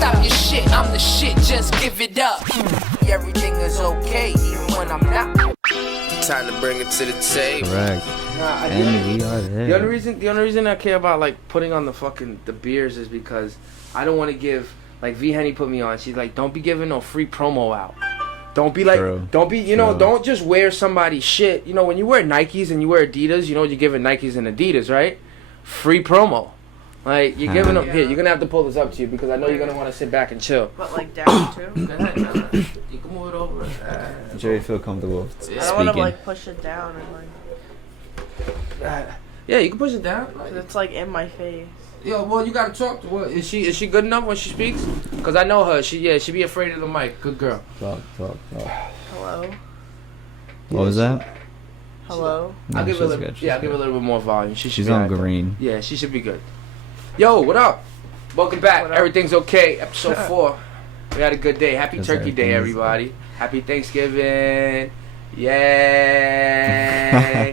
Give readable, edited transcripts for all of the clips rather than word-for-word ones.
stop your shit, I'm the shit, just give it up. Everything is okay, even when I'm not. Time to bring it to the table. Correct. And we are there. The only reason I care about like putting on the beers is because I don't want to give, like V Henny put me on. She's like, don't be giving no free promo out. Don't be like, don't just wear somebody's shit. You know, when you wear Nikes and you wear Adidas, you know you're giving Nikes and Adidas, right? Free promo. Like, you're giving them, here, you're going to have to pull this up to you because I know you're going to want to sit back and chill. But like down too? You can move it over. I'm sure you feel comfortable speaking. I don't want to like push it down and like... Yeah, you can push it down. Cause it's like in my face. Yo, well, you gotta talk to her. Is she good enough when she speaks? Cause I know her. She be afraid of the mic. Good girl. Talk. Hello. What was that? Hello. I'll give her a little. Yeah, I'll give her a little bit more volume. She's on green. Yeah, she should be good. Yo, what up? Welcome back. What up? Everything's okay. Episode 4. We had a good day. Happy Turkey Day, everybody. Happy Thanksgiving. Yay.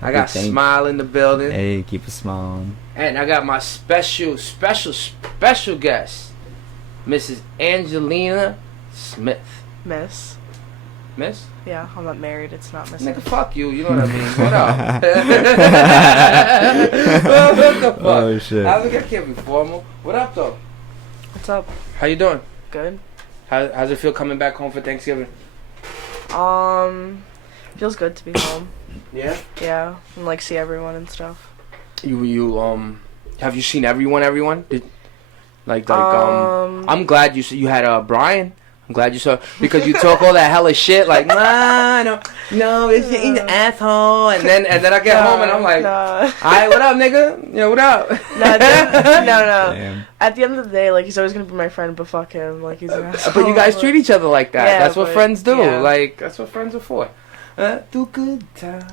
I got Smile in the building. Hey, keep a smile on. And I got my special guest, Mrs. Angelina Smith. Miss. Miss? Yeah, I'm not married. It's not Miss. Nigga, fuck you. You know what I mean. What up? What the fuck? Oh, shit. I can't be formal. What up, though? What's up? How you doing? Good. How's it feel coming back home for Thanksgiving? Feels good to be home. Yeah? Yeah, and like see everyone and stuff. You have you seen everyone? I'm glad you had Brian. I'm glad you saw, because you talk all that hella shit like, nah, no, it's he's an asshole, and then I get home and I'm like, alright, what up, nigga? Yo, what up? No. Damn. At the end of the day, like, he's always gonna be my friend, but fuck him, like, he's an asshole. But you guys treat each other like that. Yeah, That's what friends do. yeah. Like, that's what friends are for. Through good times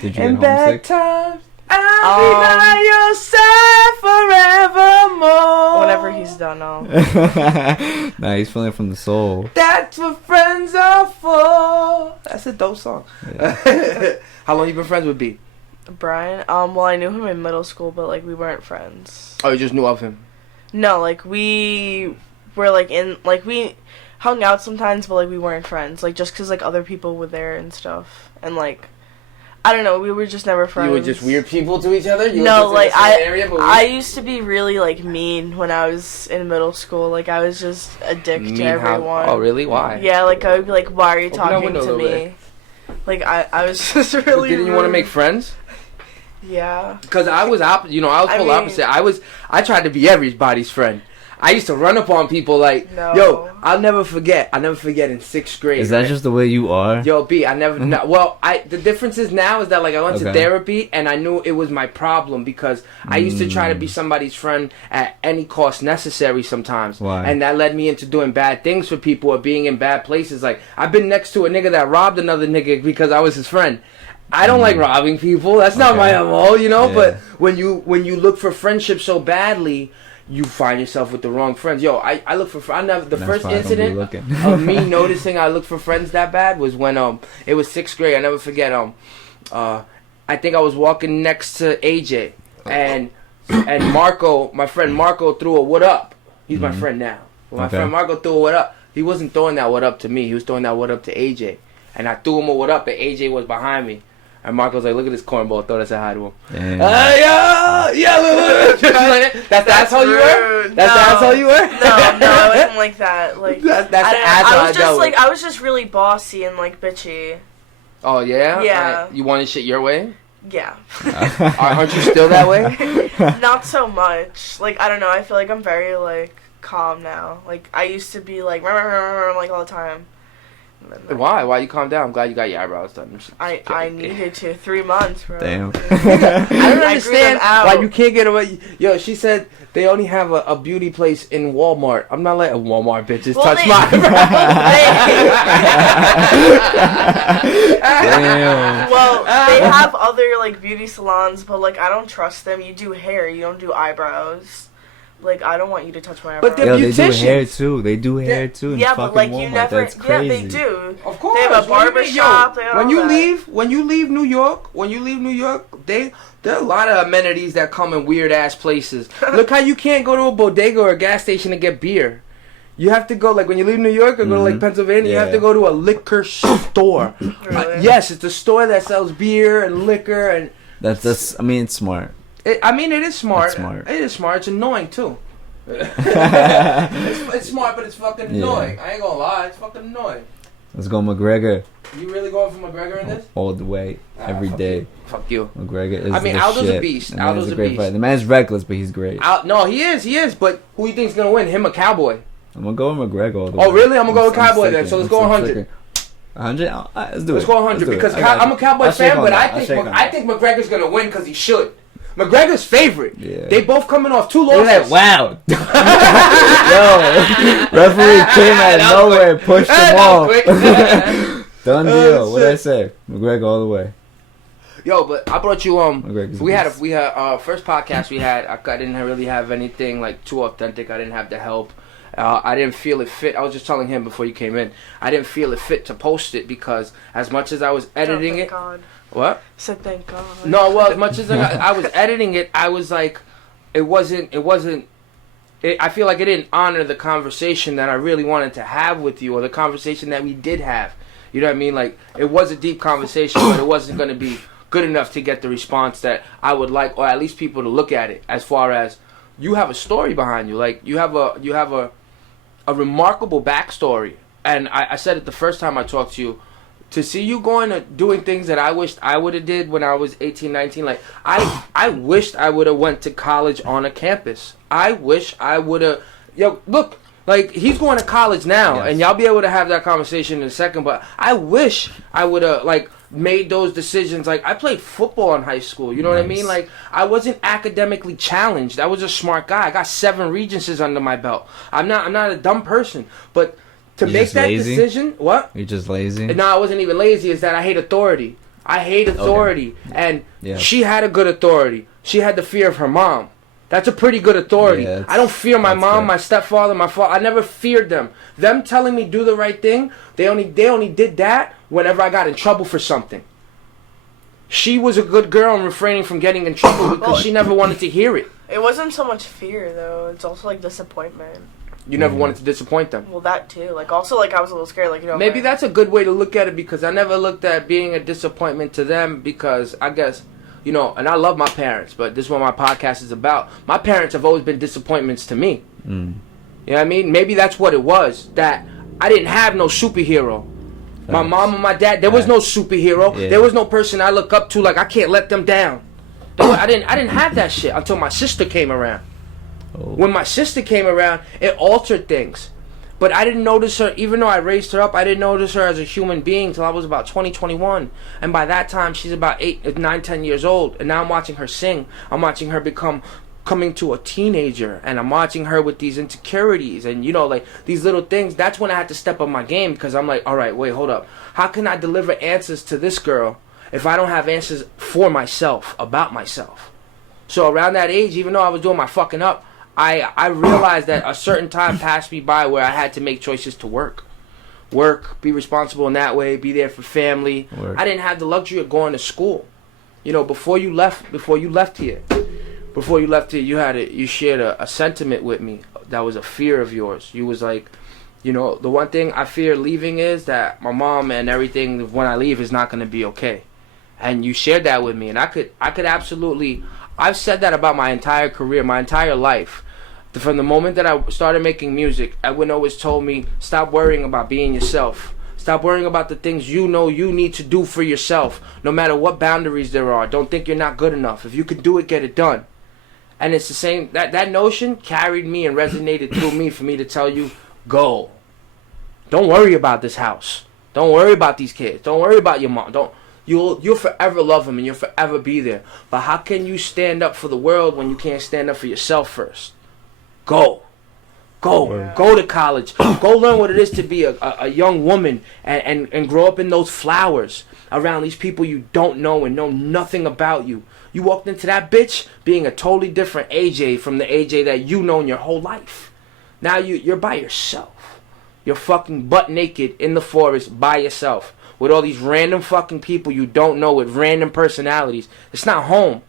Did you and get bad homesick? times, I'll be by your side forevermore. Whenever he's done, I'll... Nah, he's feeling it from the soul. That's what friends are for. That's a dope song. Yeah. How long you been friends with B? Brian? Well, I knew him in middle school, but, like, we weren't friends. Oh, you just knew of him? No, like, we were, like, we hung out sometimes, but, like, we weren't friends. Like, just because, like, other people were there and stuff. And, like, I don't know, we were just never friends. You were just weird people to each other? No, like, I used to be really, like, mean when I was in middle school. Like, I was just a dick to everyone. Oh, really? Why? Yeah, like, I would be like, why are you Open that talking window a to little me? bit. Like, I was just really Didn't you want to make friends? Yeah. Because I was total opposite. I tried to be everybody's friend. I used to run up on people like, yo, I'll never forget in 6th grade. Is that just the way you are? Yo, B, the difference is now is that, like, I went to therapy and I knew it was my problem because I used to try to be somebody's friend at any cost necessary sometimes. Why? And that led me into doing bad things for people or being in bad places. Like, I've been next to a nigga that robbed another nigga because I was his friend. I don't like robbing people. That's not my MO, you know? Yeah. But when you look for friendship so badly, you find yourself with the wrong friends. Yo, I look for the first incident of me noticing I look for friends that bad was when it was 6th grade. I never forget I think I was walking next to AJ and Marco, my friend Marco, threw a what up. He's my friend now. Well, my friend Marco threw a what up. He wasn't throwing that what up to me. He was throwing that what up to AJ. And I threw him a what up and AJ was behind me. And Marco was like, look at this cornball. Thought I said hi to him. That's how you were? That's how you were? No, I wasn't like that. Like, I was just really bossy and, like, bitchy. Oh, yeah? Yeah. You wanted shit your way? Yeah. Aren't you still that way? Not so much. Like, I don't know. I feel like I'm very, like, calm now. Like, I used to be, like, like, all the time. Why? Why you calm down? I'm glad you got your eyebrows done. I needed to. 3 months, bro. Damn. I don't understand why you can't get away. Yo, she said they only have a beauty place in Walmart. I'm not letting Walmart bitches touch my eyebrows. Damn. Well, they have other, like, beauty salons, but, like, I don't trust them. You do hair, you don't do eyebrows. Like, I don't want you to touch my eyebrows. But they're beauticians. They do hair too. They do hair too. In but, like, Walmart. you never. That's crazy. Yeah, they do. Of course. They have a barber shop. When you leave New York, there are a lot of amenities that come in weird ass places. Look how you can't go to a bodega or a gas station to get beer. You have to go, like, when you leave New York or go to, like, Pennsylvania, you have to go to a liquor store. Really? Yes, it's a store that sells beer and liquor and... That's. I mean, it's smart. It is smart. It's smart. It is smart. It's annoying, too. it's smart, but it's fucking annoying. I ain't gonna lie. It's fucking annoying. Let's go McGregor. You really going for McGregor in this? All the way, every day. Fuck you. McGregor is. I mean, the Aldo's shit. a beast. The man Aldo's is a great beast. fighter. The man's reckless, but he's great. No, he is. But who you think's gonna win? Him or Cowboy? I'm gonna go with McGregor all the way. Oh, really? I'm gonna go with Cowboy then. So let's go 100. 100? Let's do it. Let's go 100 because I'm a Cowboy fan, but I think McGregor's gonna win because he should. McGregor's favorite. Yeah. They both coming off 2 losses. Wow. Yo, referee came out of nowhere and pushed him off. Done deal. What did I say? McGregor all the way. Yo, but I brought you McGregor's we had first podcast we had. I didn't really have anything like too authentic. I didn't have the help. I didn't feel it fit. I was just telling him before you came in. I didn't feel it fit to post it because as much as I was editing it. God. What? Said thank God. No, well, as much as I was editing it, I was like, it wasn't. I feel like it didn't honor the conversation that I really wanted to have with you, or the conversation that we did have. You know what I mean? Like, it was a deep conversation, but it wasn't going to be good enough to get the response that I would like, or at least people to look at it. As far as you have a story behind you, like you have a remarkable backstory, and I said it the first time I talked to you. To see you going to doing things that I wished I would have did when I was 18, 19, like I wished I would have went to college on a campus. I wish I would have. Yo, look, like he's going to college now, and y'all be able to have that conversation in a second. But I wish I would have like made those decisions. Like I played football in high school. You know what I mean? Like I wasn't academically challenged. I was a smart guy. I got 7 regencies under my belt. I'm not a dumb person, but. To make that decision, what? You're just lazy? No, I wasn't even lazy. Is that I hate authority. I hate authority. Okay. And she had a good authority. She had the fear of her mom. That's a pretty good authority. Yeah, I don't fear my mom, my stepfather, my father. I never feared them. Them telling me do the right thing, they only did that whenever I got in trouble for something. She was a good girl and refraining from getting in trouble because she never wanted to hear it. It wasn't so much fear, though. It's also, like, disappointment. You never wanted to disappoint them. Well, that too. Like, also, like, I was a little scared. Like, you know. Maybe that's a good way to look at it because I never looked at being a disappointment to them because I guess, you know, and I love my parents, but this is what my podcast is about. My parents have always been disappointments to me. You know what I mean? Maybe that's what it was. That I didn't have no superhero. My mom and my dad, there was no superhero. Yeah. There was no person I look up to like I can't let them down. I didn't have that shit until my sister came around. When my sister came around, it altered things. But I didn't notice her, even though I raised her up, I didn't notice her as a human being till I was about 20, 21. And by that time, she's about 8, 9, 10 years old. And now I'm watching her sing. I'm watching her coming to a teenager. And I'm watching her with these insecurities. And, you know, like, these little things. That's when I had to step up my game. Because I'm like, all right, wait, hold up. How can I deliver answers to this girl if I don't have answers for myself, about myself? So around that age, even though I was doing my fucking up, I realized that a certain time passed me by where I had to make choices to work, be responsible in that way, be there for family. I didn't have the luxury of going to school. You know, before you left here, you shared a sentiment with me that was a fear of yours. You was like, you know, the one thing I fear leaving is that my mom and everything when I leave is not going to be okay. And you shared that with me, and I could absolutely. I've said that about my entire career, my entire life. From the moment that I started making music, Edwin always told me, stop worrying about being yourself. Stop worrying about the things you know you need to do for yourself, no matter what boundaries there are. Don't think you're not good enough. If you can do it, get it done. And it's the same, that notion carried me and resonated through me for me to tell you, go. Don't worry about this house. Don't worry about these kids. Don't worry about your mom. You'll forever love them and you'll forever be there. But how can you stand up for the world when you can't stand up for yourself first? Go to college. Go learn what it is to be a young woman and grow up in those flowers around these people you don't know and know nothing about you. You walked into that bitch being a totally different AJ from the AJ that you known your whole life. Now you're by yourself. You're fucking butt naked in the forest by yourself with all these random fucking people you don't know with random personalities. It's not home.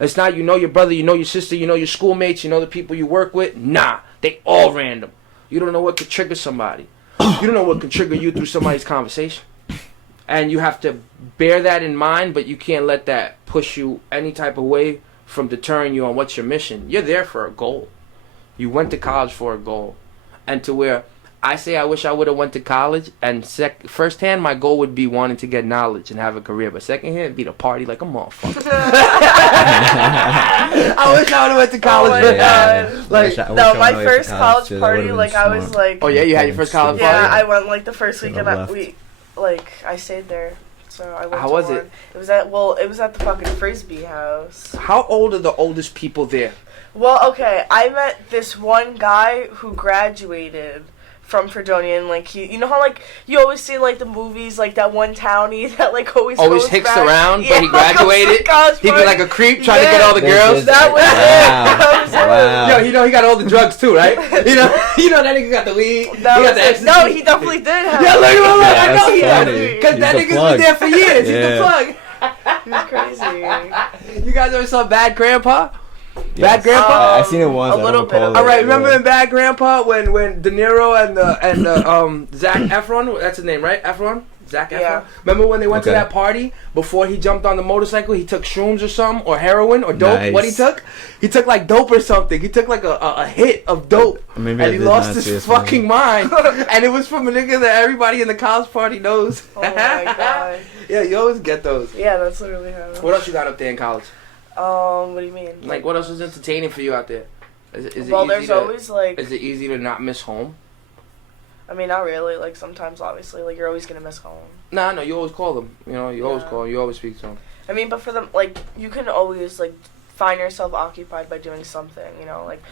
It's not you know your brother, you know your sister, you know your schoolmates, you know the people you work with. Nah, they all random. You don't know what could trigger somebody. You don't know what can trigger you through somebody's conversation. And you have to bear that in mind, but you can't let that push you any type of way from deterring you on what's your mission. You're there for a goal. You went to college for a goal. And to where I say I wish I would have went to college, and firsthand my goal would be wanting to get knowledge and have a career, but secondhand it'd be to party like a motherfucker. I wish I would have went to college. Oh my God. Like, no, my first college party, like I was like, oh yeah, you had your first college party? Yeah, I went like the first weekend I stayed there. So I went. How to was one. it? It was at the fucking Frisbee house. How old are the oldest people there? Well, okay, I met this one guy who graduated from Fredonia, and like you know how like you always see like the movies, like that one townie that like always hicks back. around, but he graduated. He'd be like a creep trying to get all the girls. That was it. Wow. Yo, you know he got all the drugs too, right? you know that nigga got the weed. He got the ecstasy. No, he definitely did have. Yeah, look at him. Yeah, I know he that's did. Because that He's the nigga's plug. been there for years. Yeah. He's the plug. He's crazy. You guys ever saw Bad Grandpa? Yes. Bad Grandpa? I seen it once. A little bit. All right, remember in Bad Grandpa when De Niro and Zac Efron, that's his name, right? Efron? Zac Efron? Yeah. Remember when they went to Okay. that party, before he jumped on the motorcycle, he took shrooms or something, or heroin, or dope? Nice. What he took? He took like dope or something. He took like a hit of dope. Maybe I and he did lost not see his this fucking mind. And it was from a nigga that everybody in the college party knows. Oh my God. Yeah, you always get those. Yeah, that's literally how. What else you got up there in college? What do you mean? Like, what else was entertaining for you out there? Is well, it there's easy to, always like. Is it easy to not miss home? I mean, not really. Like sometimes, obviously, like you're always gonna miss home. Nah, no, you always call them. You know, you always call. You always speak to them. I mean, but for them, like you can always like find yourself occupied by doing something. You know, like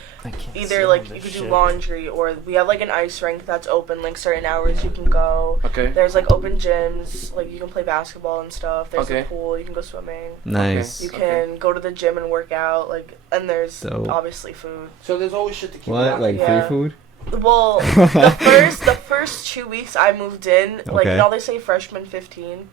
either like you could do laundry, or we have like an ice rink that's open like certain hours you can go. Okay. There's like open gyms, like you can play basketball and stuff. There's Okay. a pool, you can go swimming. Nice. You can go to the gym and work out, like, and there's Dope. obviously food. So there's always shit to keep. What? Like Yeah. free food? Well, the first 2 weeks I moved in, like, Okay. you know, they say freshman 15.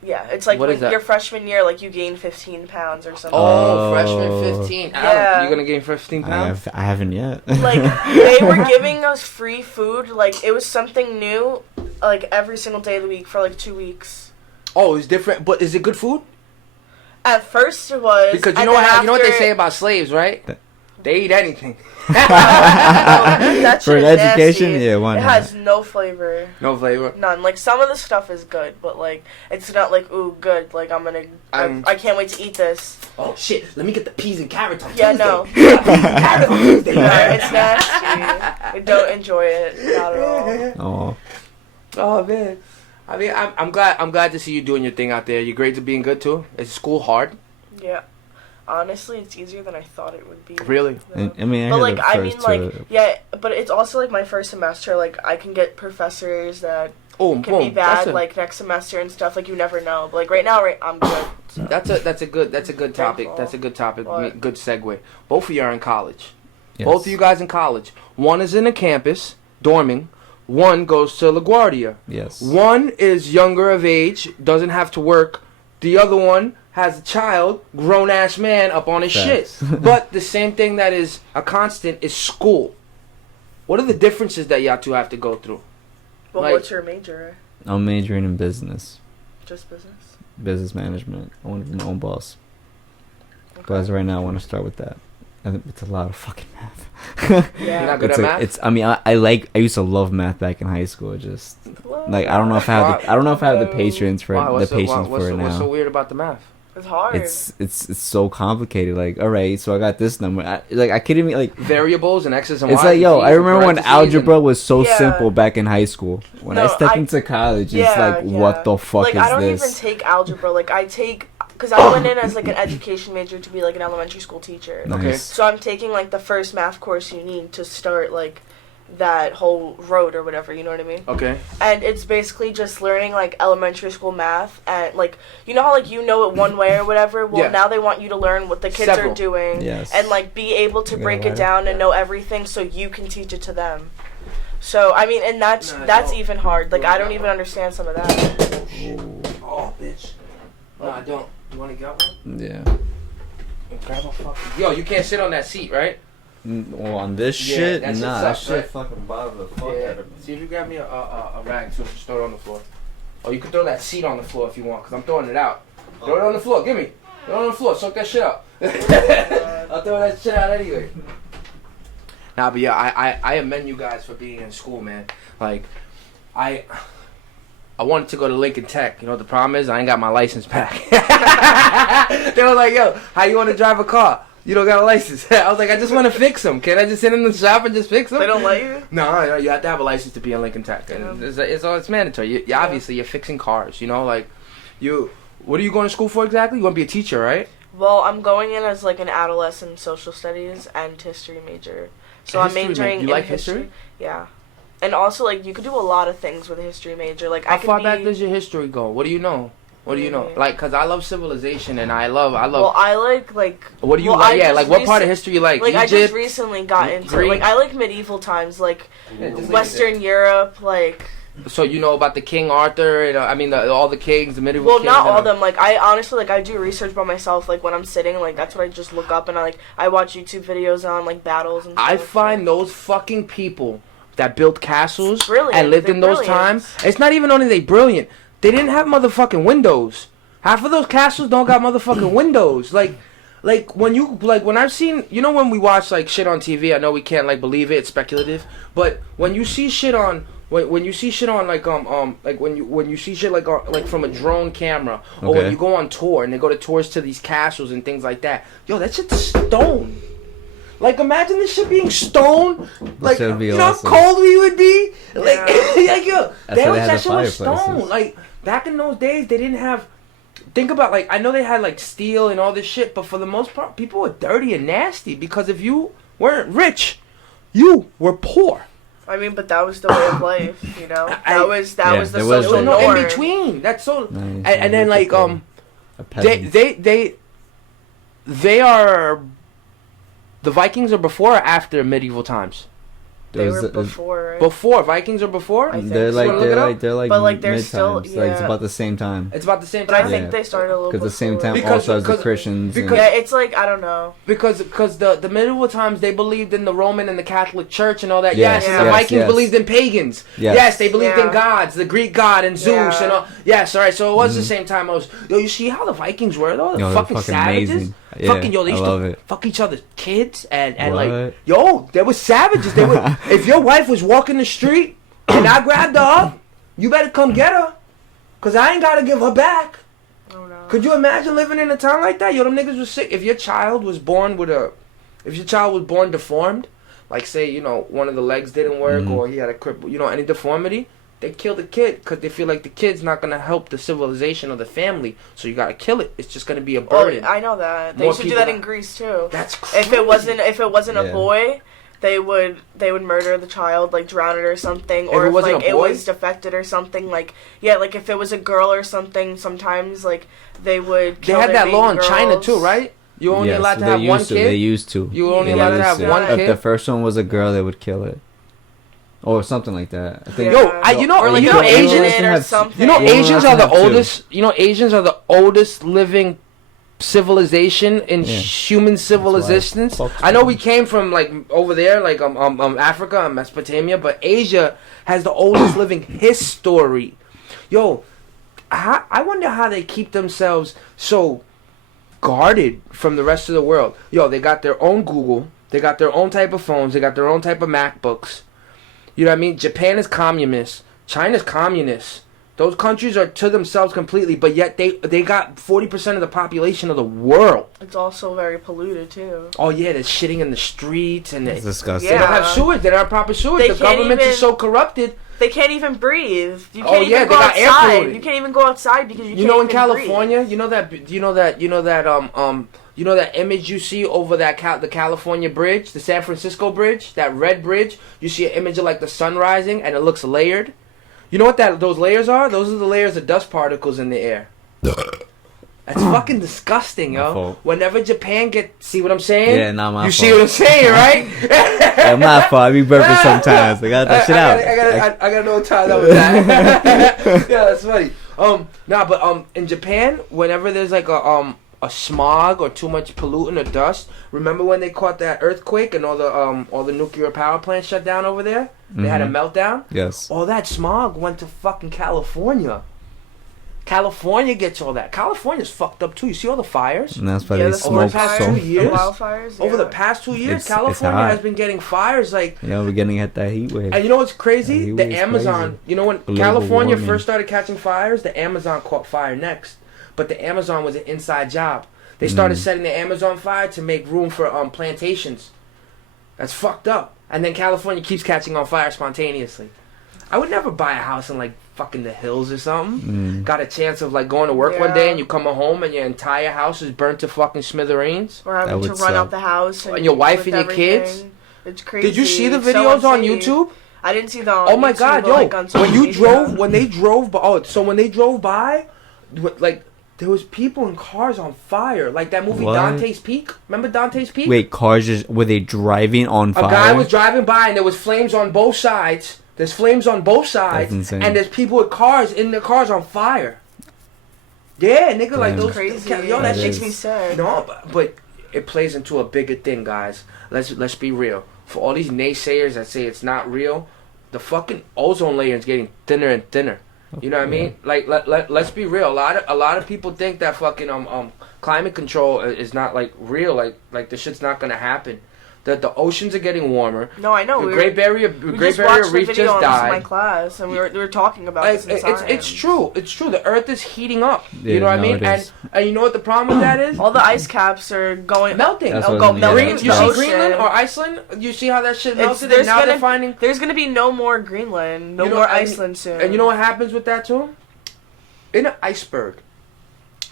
Yeah, it's like What when is that? your freshman year, like you gain 15 pounds or something. Oh, Oh. freshman 15. Yeah. Adam, you gonna gain 15 pounds? I haven't yet. Like they were giving us free food, like it was something new, like every single day of the week for like 2 weeks. Oh, it's different. But is it good food? At first it was Because you and know then how you know what they after- say about slaves, right? They eat anything. That For shit an is education, nasty. yeah, why It not? has no flavor. No flavor. None. Like some of the stuff is good, but like it's not like ooh good. Like I can't wait to eat this. Oh shit! Let me get the peas and carrots on Yeah, Tuesday. no. Carrots on Tuesday. Yeah, it's nasty. I don't enjoy it, not at all. Oh, Oh man, I mean, I'm glad to see you doing your thing out there. Your grades are being good too. Is school hard? Yeah. Honestly, it's easier than I thought it would be. Really? Yeah. I mean, But heard like the I mean first like two- yeah, but it's also like my first semester. Like I can get professors that Boom, can be boom. bad like next semester and stuff. Like you never know. But like right now, I'm good. So. That's a good topic. Thankful. That's a good topic. What? Good segue. Both of you are in college. Yes. Both of you guys in college. One is in a campus dorming. One goes to LaGuardia. Yes. One is younger of age, doesn't have to work. The other one has a child, grown ass man up on his Facts. shit. But the same thing that is a constant is school. What are the differences that y'all two have to go through? Well, like- what's your major? I'm majoring in business, Just business. business management. I want to be my own boss. But as of right now, I want to start with that. I think it's a lot of fucking math. You're not Yeah. good at math? I mean, I used to love math back in high school. Just like I don't know if I have the patience for Why? for it What's now. so weird about the math? It's hard. It's so complicated. Like, all right, so I got this number. I couldn't even like. Variables and X's and Y's. It's like, and yo, Z's I and remember when parentheses algebra was so Yeah. simple back in high school. When I No, stepped I- into college, it's Yeah, like, yeah. what the fuck like is I don't this? even take algebra. Like I take because I went in as like an education major to be like an elementary school teacher. Okay. Nice. So I'm taking like the first math course you need to start like that whole road or whatever. You know what I mean? Okay. And it's basically just learning like elementary school math and like you know how like you know it one way or whatever. Well, Yeah. now they want you to learn what the kids Several. are doing Yes. and like be able to You break gotta it learn. down and know everything so you can teach it to them. So I mean, and that's Nah, that's don't. even hard. Like I don't even understand some of that. Oh, bitch. No, I don't. You want to get one? Yeah. Grab a fucking. Yo, you can't sit on that seat, right? Well, on this shit, that shit nah, sucks, that shit right? fucking bothers the fuck out of me. See if you grab me a rag too. Just throw it on the floor. Or you can throw that seat on the floor if you want, because I'm throwing it out. Throw it on the floor. Give me. Throw it on the floor. Soak that shit up. I'll throw that shit out anyway. Nah, but yeah, I amend you guys for being in school, man. Like, I wanted to go to Lincoln Tech. You know what the problem is? I ain't got my license back. They were like, yo, how you want to drive a car? You don't got a license. I was like, I just want to fix them. Can I just sit in the shop and just fix them? They don't let you? No, you have to have a license to be in Lincoln Tech. And it's mandatory. Obviously, you're fixing cars, you know? Like, what are you going to school for exactly? You want to be a teacher, right? Well, I'm going in as like an adolescent social studies and history major. So I'm majoring in you like history? Yeah. And also, like, you could do a lot of things with a history major. Like, how far back does your history go? What do you know? What do you know? Like, because I love civilization and I love. Well, I like. What do you like? Yeah, like what part of history you like? Like, Egypt, I just recently got into. Greek? Like, I like medieval times, like Western Europe, like. So you know about the King Arthur and I mean all the kings, the medieval well, kings. Well, not all of them. Like, I honestly, like, I do research by myself. Like, when I'm sitting, like, that's what I just look up and I watch YouTube videos on like battles and stuff. I find those fucking people that built castles brilliant. and lived They're in those brilliant. times. It's not even only they brilliant. They didn't have motherfucking windows. Half of those castles don't got motherfucking windows. Like when I've seen, you know, when we watch like shit on TV, I know we can't like believe it, it's speculative, but when you see shit on when you see shit on like when you see shit like from a drone camera, or when you go on tour and they go to tours to these castles and things like that, yo, that shit's stone. Like, imagine this shit being stone. Like, you know awesome. how cold we would be? Like, Yeah. like yo, that shit was stone. Like, back in those days, they didn't have. Think about, like, I know they had like steel and all this shit, but for the most part, people were dirty and nasty because if you weren't rich, you were poor. I mean, but that was the way of life, you know. That was the social No, norm. in between. That's so. Nice. And then like they are. The Vikings are before or after medieval times? They were before, right? Before Vikings are before. I think they're like but like they're mid-times. still Like it's about the same time. It's about the same But time. I think they started a little because the same time Because- also as the because- Christians. because- Yeah, it's like I don't know. Because the medieval times they believed in the Roman and the Catholic Church and all that. Yes, Yes, and the yes, Vikings yes. believed in pagans. Yes. Yes, they believed in Yeah. gods, the Greek god and Zeus Yeah. and all. Yes, all right. So it was the same time. Yo, you see how the Vikings were though? The Yo, they're fucking fucking savages. amazing. Yeah, Fucking yo, they I used love to it. fuck each other's kids and What? like yo, they were savages. They were. If your wife was walking the street and I grabbed her up, you better come get her, cause I ain't gotta give her back. Oh no. Could you imagine living in a town like that? Yo, them niggas was sick. If your child was born deformed, like say, you know, one of the legs didn't work or he had a cripple, you know, any deformity, they kill the kid because they feel like the kid's not gonna help the civilization of the family. So you gotta kill it. It's just gonna be a burden. I know that. They More used to do people that in Greece too. That's crazy. If it wasn't Yeah. a boy, they would murder the child, like drown it or something, or it if wasn't like a it boy? was defected or something. Like like if it was a girl or something, sometimes like they would. They Kill had their that law in baby China girls. too, right? You only allowed to have one kid. They used to. You were only allowed to have to. one If kid. the first one was a girl, they would kill it, or something like that. I think. Yeah. Yo, you know, or like you know, abandon Asians. it or have- something. You know, Yeah. Asians are the Have two. oldest. You know, Asians are the oldest living civilization in human civilization. Fuck I know we came from like over there, like Africa, Mesopotamia, but Asia has the oldest living history. Yo, I wonder how they keep themselves so guarded from the rest of the world. Yo, they got their own Google, they got their own type of phones, they got their own type of MacBooks. You know what I mean? Japan is communist, China's communist. Those countries are to themselves completely, but yet they got 40% of the population of the world. It's also very polluted too. Oh yeah, they're shitting in the streets and It's they disgusting. don't Yeah. have sewage. They don't have proper sewage. They The can't government even- is so corrupted. They can't even breathe. You Oh, can't yeah, even they go got air outside. polluted. You can't even go outside because you You can't know, in even California, breathe. you know that image you see over the California bridge, the San Francisco bridge, that red bridge. You see an image of like the sun rising, and it looks layered. You know what those layers are? Those are the layers of dust particles in the air. That's fucking disgusting, My yo. fault. Whenever Japan see what I'm saying? Yeah, not my You fault. see what I'm saying, right? Yeah, my fault. I be burping sometimes. I got that shit out. I gotta know what time that was at. Yeah, that's funny. In Japan, whenever there's like a a smog or too much pollutant or dust. Remember when they caught that earthquake and all the nuclear power plants shut down over there? They had a meltdown. Yes. All that smog went to fucking California. California gets all that. California's fucked up too. You see all the fires? And that's why they smoke past so 2 years. The wildfires. Over the past 2 years, California has been getting fires like. Yeah, we're getting hit that heat wave. And you know what's crazy? The The Amazon. crazy. You know when Global California warming. first started catching fires, the Amazon caught fire next. But the Amazon was an inside job. They started setting the Amazon fire to make room for plantations. That's fucked up. And then California keeps catching on fire spontaneously. I would never buy a house in like fucking the hills or something. Got a chance of like going to work one day and you come home and your entire house is burnt to fucking smithereens. Or having to run out the house. And your wife and your everything. kids. It's crazy. Did you see the It's so videos on insane. YouTube? I didn't see them on Oh my YouTube, god, but, yo! like, on social When you media. drove, when they drove by, when they drove by, like there was people in cars on fire, like that movie What? Dante's Peak. Remember Dante's Peak? Wait, cars just were they driving on fire? A guy was driving by and there was flames on both sides. There's flames on both sides, That's insane. and there's people with cars in their cars on fire. Yeah, nigga, like Damn. those. Crazy. Yo, that That shit is. makes me sad. No, but it plays into a bigger thing, guys. Let's be real. For all these naysayers that say it's not real, the fucking ozone layer is getting thinner and thinner. You know what I mean? Like let's be real. A lot of people think that fucking climate control is not like real. Like this shit's not gonna happen. That the oceans are getting warmer. No, I know. The Great Barrier we Great just Barrier watched the Reef video just on died. my class, and we were talking about Like, this in science. it's true. It's true. The Earth is heating up. Yeah, you know what I no, mean? it is. And you know what the problem with that is? All the ice caps are going Melting. That's They'll what I go was melting gonna into You the see ocean. Greenland or Iceland? You see how that shit melted? there's And now they're gonna- finding. There's gonna be no more Greenland, no You know, more and- Iceland soon. And you know what happens with that too? In an iceberg,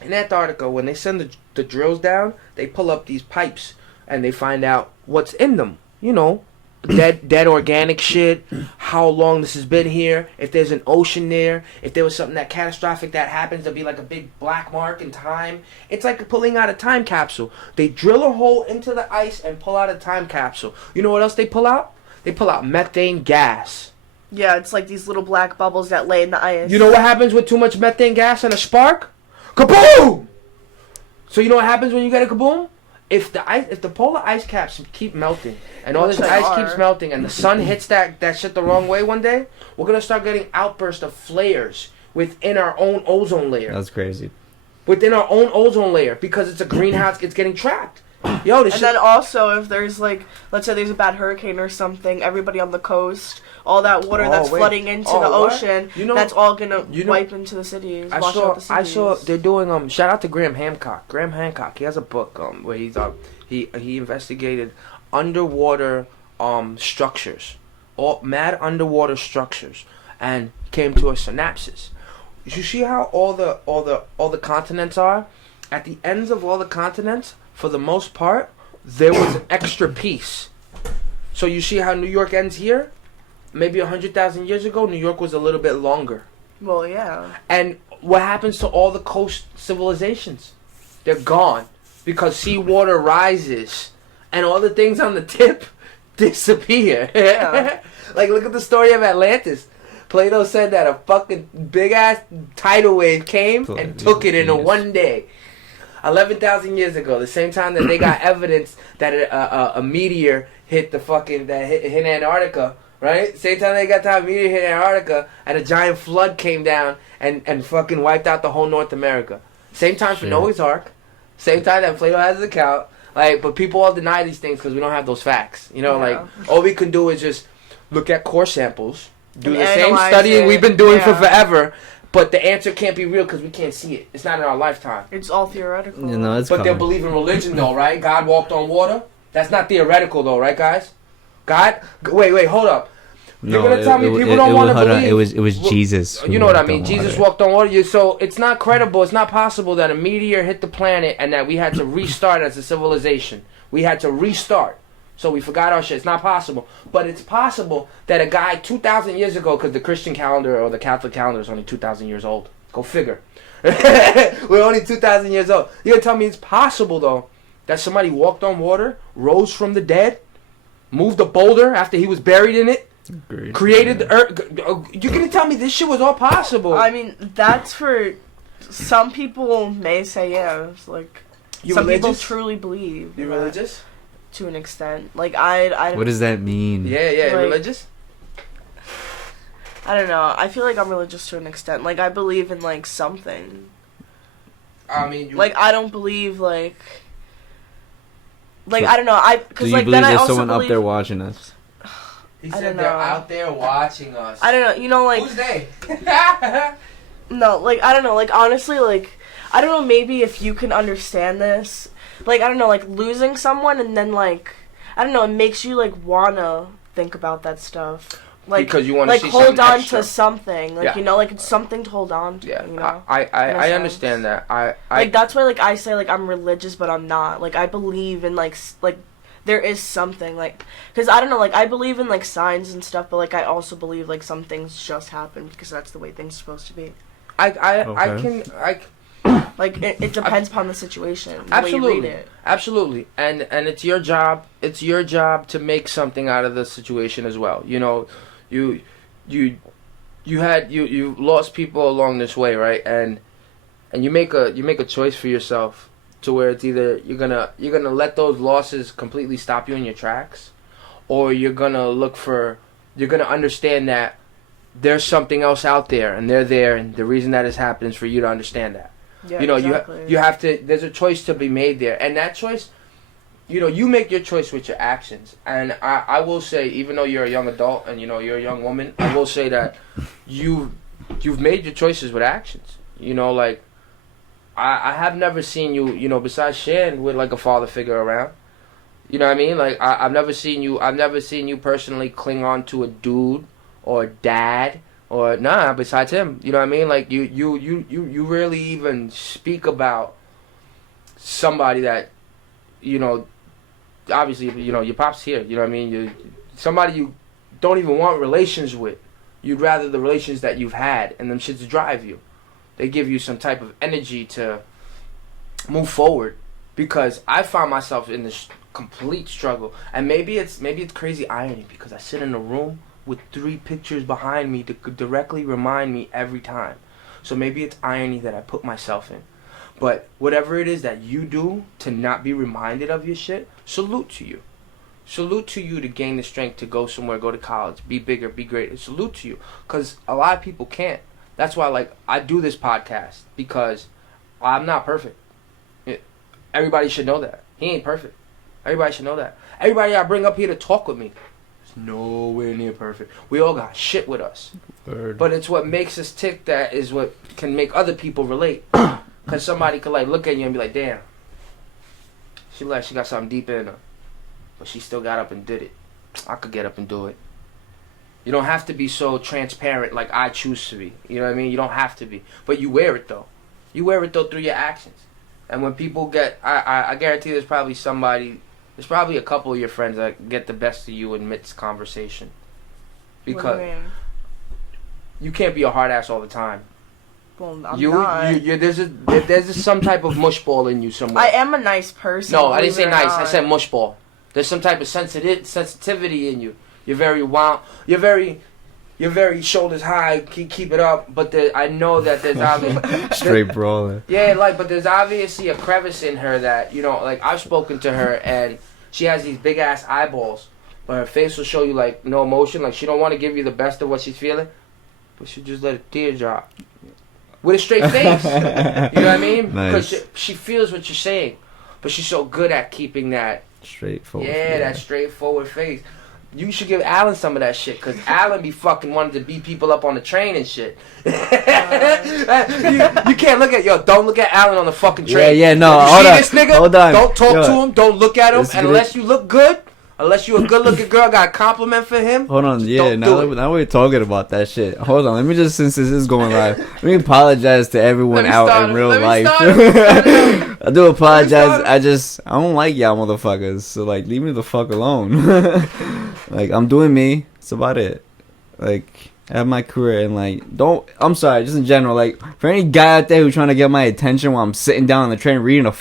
in Antarctica, when they send the drills down, they pull up these pipes and they find out what's in them. You know, dead organic shit. How long this has been here? If there's an ocean there, if there was something that catastrophic that happens, there'll be like a big black mark in time. It's like pulling out a time capsule. They drill a hole into the ice and pull out a time capsule. You know what else they pull out? They pull out methane gas. Yeah, it's like these little black bubbles that lay in the ice. You know what happens with too much methane gas and a spark? Kaboom! So you know what happens when you get a kaboom? If the polar ice caps keep melting and all this Which they ice are. keeps melting and the sun hits that shit the wrong way one day, we're gonna start getting outbursts of flares within our own ozone layer. That's crazy. Within our own ozone layer because it's a greenhouse. It's getting trapped. Yo, this And shit. then also, if there's like, let's say there's a bad hurricane or something, everybody on the coast, all that water Oh, that's wait. flooding into Oh, the what? ocean, You know- that's all gonna you know- wipe into the cities, I wash saw. out the cities. I saw. They're doing. Shout out to Graham Hancock. Graham Hancock. He has a book. Where he's he investigated underwater structures, all mad underwater structures, and came to a synopsis. You see how all the continents are? At the ends of all the continents, for the most part, there was an extra piece. So you see how New York ends here? Maybe 100,000 years ago, New York was a little bit longer. Well, yeah. And what happens to all the coast civilizations? They're gone because seawater rises and all the things on the tip disappear. Yeah. Like, look at the story of Atlantis. Plato said that a fucking big ass tidal wave came and took it in a one day. 11,000 years ago, the same time that they got evidence that a meteor hit hit Antarctica, right? Same time they got that meteor hit Antarctica and a giant flood came down and fucking wiped out the whole North America. Same time for Shit. Noah's Ark. Same time that Plato has his account. Like, but people all deny these things because we don't have those facts. You know, Yeah. like, all we can do is just look at core samples, do And the same analyze studying it. we've been doing for Yeah. forever, but the answer can't be real because we can't see it. It's not in our lifetime. It's all theoretical. You know, it's But they'll coming. believe in religion, though, right? God walked on water. That's not theoretical, though, right, guys? Wait, hold up. You're gonna tell me people don't want to hold on, believe? It was Jesus. who You know what I walked mean? on Jesus water. walked on water. So it's not credible. It's not possible that a meteor hit the planet and that we had to restart as a civilization. We had to restart. So we forgot our shit. It's not possible. But it's possible that a guy 2,000 years ago, because the Christian calendar or the Catholic calendar is only 2,000 years old. Go figure. We're only 2,000 years old. You're going to tell me it's possible, though, that somebody walked on water, rose from the dead, moved a boulder after he was buried in it, Agreed. created the earth. You're going to tell me this shit was all possible. I mean, that's for some people may say, yeah, it's like some people truly believe. You religious? To an extent. Like, I What does that mean? Yeah, like, religious? I don't know. I feel like I'm religious to an extent. Like, I believe in, like, something. I mean, like, I don't believe, like, I don't know. Do you like, believe then there's I also someone believe, up there watching us? He I said don't they're know. out there watching us. I don't know. You know, like... Who's they? No, like, I don't know. Like, honestly, like, I don't know, maybe if you can understand this. Like, I don't know, like, losing someone and then, like, I don't know, it makes you, like, wanna think about that stuff. Like, because you want to like, see hold on extra. to something. Like, Yeah. you know, like, it's something to hold on to, Yeah, you know? I understand that. Like, that's why, like, I say, like, I'm religious, but I'm not. Like, I believe in, like, there is something, like, because, I don't know, like, I believe in, like, signs and stuff, but, like, I also believe, like, some things just happen because that's the way things are supposed to be. I Okay. Like, it depends upon the situation, the absolutely, way you read it. absolutely, and it's your job. It's your job to make something out of the situation as well. You know, you lost people along this way, right? And you make a choice for yourself to where it's either you're gonna let those losses completely stop you in your tracks, or you're gonna understand that there's something else out there, and they're there, and the reason that has happened is for you to understand that. Yeah, You know, exactly. you have to. There's a choice to be made there, and that choice, you know, you make your choice with your actions. And I will say, even though you're a young adult and you know you're a young woman, I will say that you've made your choices with actions. You know, like I have never seen you, you know, besides Shan, with like a father figure around. You know what I mean? Like I've never seen you personally cling on to a dude or a dad. Or besides him, you know what I mean? Like you rarely even speak about somebody that, you know, obviously, you know, your pop's here, you know what I mean? Somebody you don't even want relations with. You'd rather the relations that you've had, and them shits drive you. They give you some type of energy to move forward. Because I find myself in this complete struggle, and maybe it's crazy irony because I sit in a room with 3 pictures behind me to directly remind me every time. So maybe it's irony that I put myself in. But whatever it is that you do to not be reminded of your shit, salute to you. Salute to you to gain the strength to go somewhere, go to college, be bigger, be greater. Salute to you. Because a lot of people can't. That's why, like, I do this podcast because I'm not perfect. Everybody should know that. He ain't perfect. Everybody should know that. Everybody I bring up here to talk with me, nowhere near perfect. We all got shit with us. Word. But it's what makes us tick that is what can make other people relate. Because somebody could like look at you and be like, damn, she got something deep in her. But she still got up and did it. I could get up and do it. You don't have to be so transparent like I choose to be. You know what I mean? You don't have to be. But you wear it though. You wear it though through your actions. And when people get, I guarantee there's probably a couple of your friends that get the best of you in midst conversation. Because What do you mean? you can't be a hard ass all the time. Well, I'm not. There's some type of mushball in you somewhere. I am a nice person. No, I didn't say believe it or nice. I not. said mushball. There's some type of sensitivity in you. You're very wild. You're very shoulders high. Keep it up. But I know that there's obviously Straight brawler. Yeah, like, but there's obviously a crevice in her that, you know, like, I've spoken to her, and she has these big-ass eyeballs, but her face will show you, like, no emotion. Like, she don't want to give you the best of what she's feeling, but she just let a tear drop. With a straight face. You know what I mean? Nice. Because she feels what you're saying, but she's so good at keeping that, Straightforward. that straightforward face. You should give Alan some of that shit, because Alan be fucking wanting to beat people up on the train and shit. You can't look at, don't look at Alan on the fucking train. Yeah, no, If you hold see on. this nigga, Hold on. don't talk Yo, to him, don't look at him, let's and get unless you look good, unless you a good looking girl, got a compliment for him. Hold on, yeah, don't do it. now we're talking about that shit. Hold on, let me just, since this is going live, let me apologize to everyone Let me out start in it. real Let me life. start it. I do apologize. start I don't like y'all motherfuckers, so like, leave me the fuck alone. Like, I'm doing me. That's about it. Like, I have my career, and like, I'm sorry, just in general, like, for any guy out there who's trying to get my attention while I'm sitting down on the train reading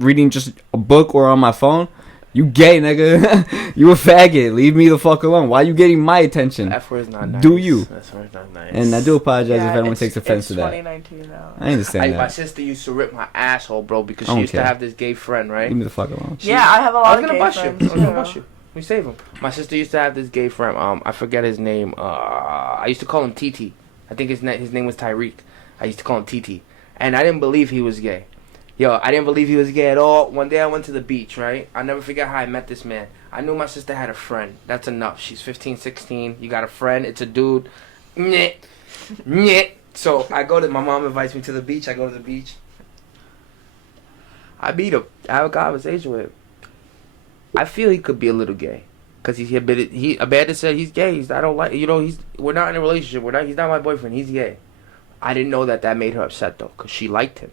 reading just a book or on my phone, You gay, nigga. You a faggot. Leave me the fuck alone. Why you getting my attention? That word's not nice. Do you? That word's not nice. And I do apologize Yeah, if anyone takes offense to that. 2019 now. I understand My that. sister used to rip my asshole, bro, because I she don't used to care. have this gay friend, right? Leave me the fuck alone. She- Yeah, I have a I lot was of gonna gay bust you. friends. I was gonna too. bust you. We save him. My sister used to have this gay friend. I forget his name. I used to call him TT. I think his name was Tyreek. I used to call him TT, and I didn't believe he was gay. Yo, I didn't believe he was gay at all. One day I went to the beach, right? I'll never forget how I met this man. I knew my sister had a friend. That's enough. She's 15, 16. You got a friend. It's a dude. Nyeh. Nyeh. So I go to, my mom invites me to the beach. I go to the beach. I meet him. I have a conversation with him. I feel he could be a little gay. Because he's admitted, Amanda said he's gay. I don't like, we're not in a relationship. He's not my boyfriend. He's gay. I didn't know that made her upset though. Because she liked him.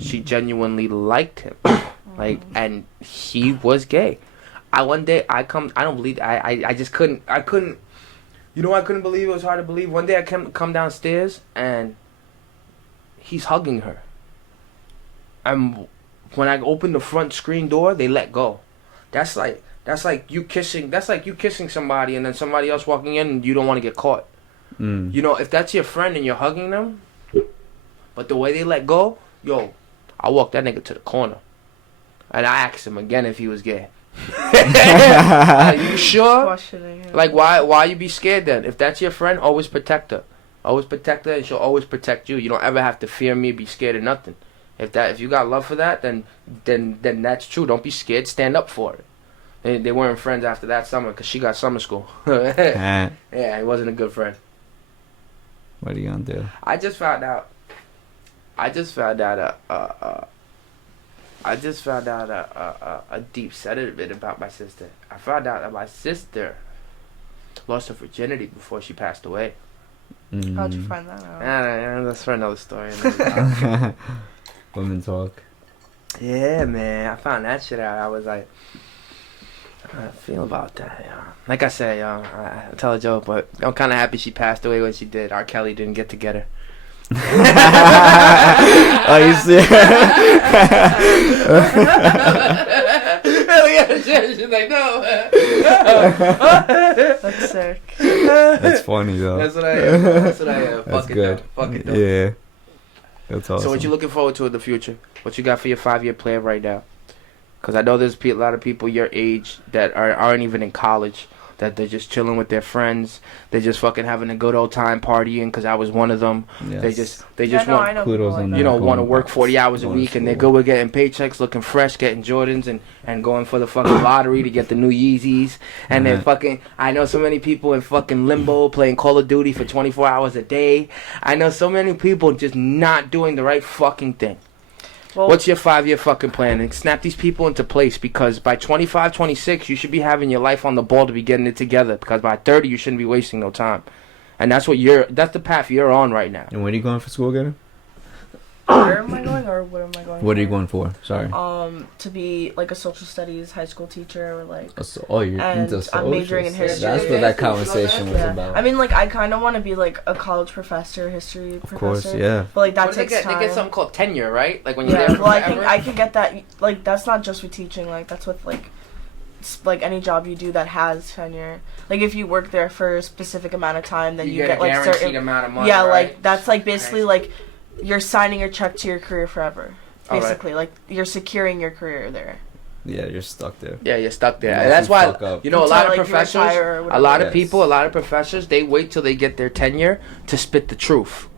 She genuinely liked him, and he was gay. I don't believe. I just couldn't. I couldn't believe it. Was hard to believe. One day I come downstairs and he's hugging her. And when I opened the front screen door, they let go. That's like you kissing. That's like you kissing somebody and then somebody else walking in and you don't want to get caught. If that's your friend and you're hugging them, but the way they let go. Yo, I walked that nigga to the corner. And I asked him again if he was gay. Are you sure? Questioning him. Like, why you be scared then? If that's your friend, always protect her. Always protect her and she'll always protect you. You don't ever have to fear me, be scared of nothing. If you got love for that, then that's true. Don't be scared. Stand up for it. They weren't friends after that summer because she got summer school. Yeah, he wasn't a good friend. What are you gonna do? I just found out a deep sentiment about my sister. I found out that my sister lost her virginity before she passed away. How'd you find that out? That's for another story. Women talk. Yeah, man. I found that shit out. I was like, how I feel about that, yo. Like I said, yo, I tell a joke, but I'm kind of happy she passed away when she did. R. Kelly didn't get to get her. Oh, you see? Hell yeah, she's like, no. That's sick. That's funny though. That's what I am. That's That's Fuck good. it, though. Fuck it, though. Yeah. That's awesome. So what you looking forward to in the future? What you got for your 5-year plan right now? Because I know there's a lot of people your age that aren't even in college, that they're just chilling with their friends. They're just fucking having a good old time partying. Because I was one of them. Yes. They just want Kudos on that. want to work 40 hours a Going to week, and they're school. good with getting paychecks, looking fresh, getting Jordans, and going for the fucking lottery to get the new Yeezys. And they're fucking. I know so many people in fucking limbo playing Call of Duty for 24 hours a day. I know so many people just not doing the right fucking thing. Well, What's your 5-year fucking plan? And snap these people into place, because by 25, 26, you should be having your life on the ball to be getting it together. Because by 30, you shouldn't be wasting no time. And that's the path you're on right now. And when are you going for school again? where am I going, or what am I going? What are you for? going for? Sorry. To be like a social studies high school teacher, or like. You're and into I'm social majoring in history. That's what that conversation was Yeah. about. I mean, like, I kind of want to be like a college professor, history professor. Of course, yeah. But like that What do takes time. They get something called tenure, right? Like when you're Yeah. there Well, forever? I could get that. Like, that's not just with teaching. Like, that's with like any job you do that has tenure. Like, if you work there for a specific amount of time, then you get a like guaranteed certain amount of money. yeah, right? like that's like basically like you're signing your check to your career forever. All right. Basically, like you're securing your career there. Yeah, you're stuck there. Yeah, you're stuck there. Unless And that's you why fuck up. a lot Until, of like, you professors, retire or a whatever. lot of Yes. people, a lot of professors, they wait till they get their tenure to spit the truth.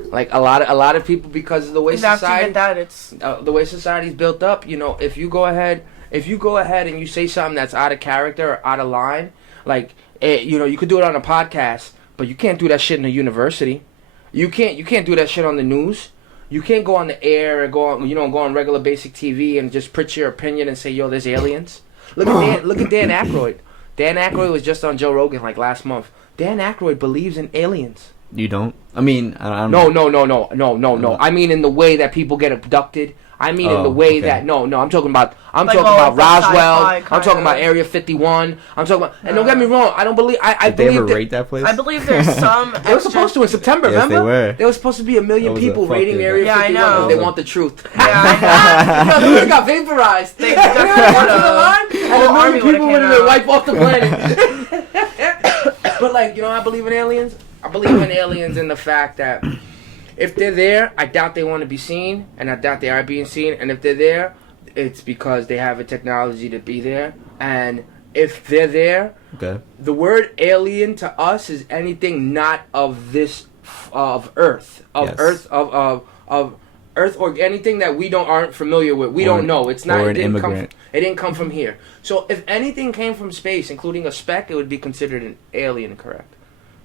Like a lot of people, because of the way And after you society, get that, it's the way society's built up, if you go ahead and you say something that's out of character or out of line, like you could do it on a podcast, but you can't do that shit in a university. You can't do that shit on the news. You can't go on the air and go on regular basic TV and just put your opinion and say, yo, there's aliens. Look at Dan Aykroyd. Dan Aykroyd was just on Joe Rogan like last month. Dan Aykroyd believes in aliens. You don't? I mean, I don't No. I mean, in the way that people get abducted. I mean in the way that I'm talking about Roswell. I'm talking about Area 51. I'm talking about, and don't get me wrong, I don't believe Did they ever rate that place? I believe there's some. They were supposed to in September. Yes, remember? They were. There was supposed to be 1 million people rating Area 51. I know. They want the truth. Yeah, I know. No, they would have got vaporized. They got to the line, and 1 million people would have been wiped off the planet. But like, I believe in aliens. I believe in aliens in the fact that if they're there, I doubt they want to be seen, and I doubt they are being seen. And if they're there, it's because they have a technology to be there. And if they're there, the word alien to us is anything not of this, of Earth, of Earth, or anything that we aren't familiar with. We don't know. It's not. Or an immigrant. It didn't come from here. So if anything came from space, including a speck, it would be considered an alien, correct?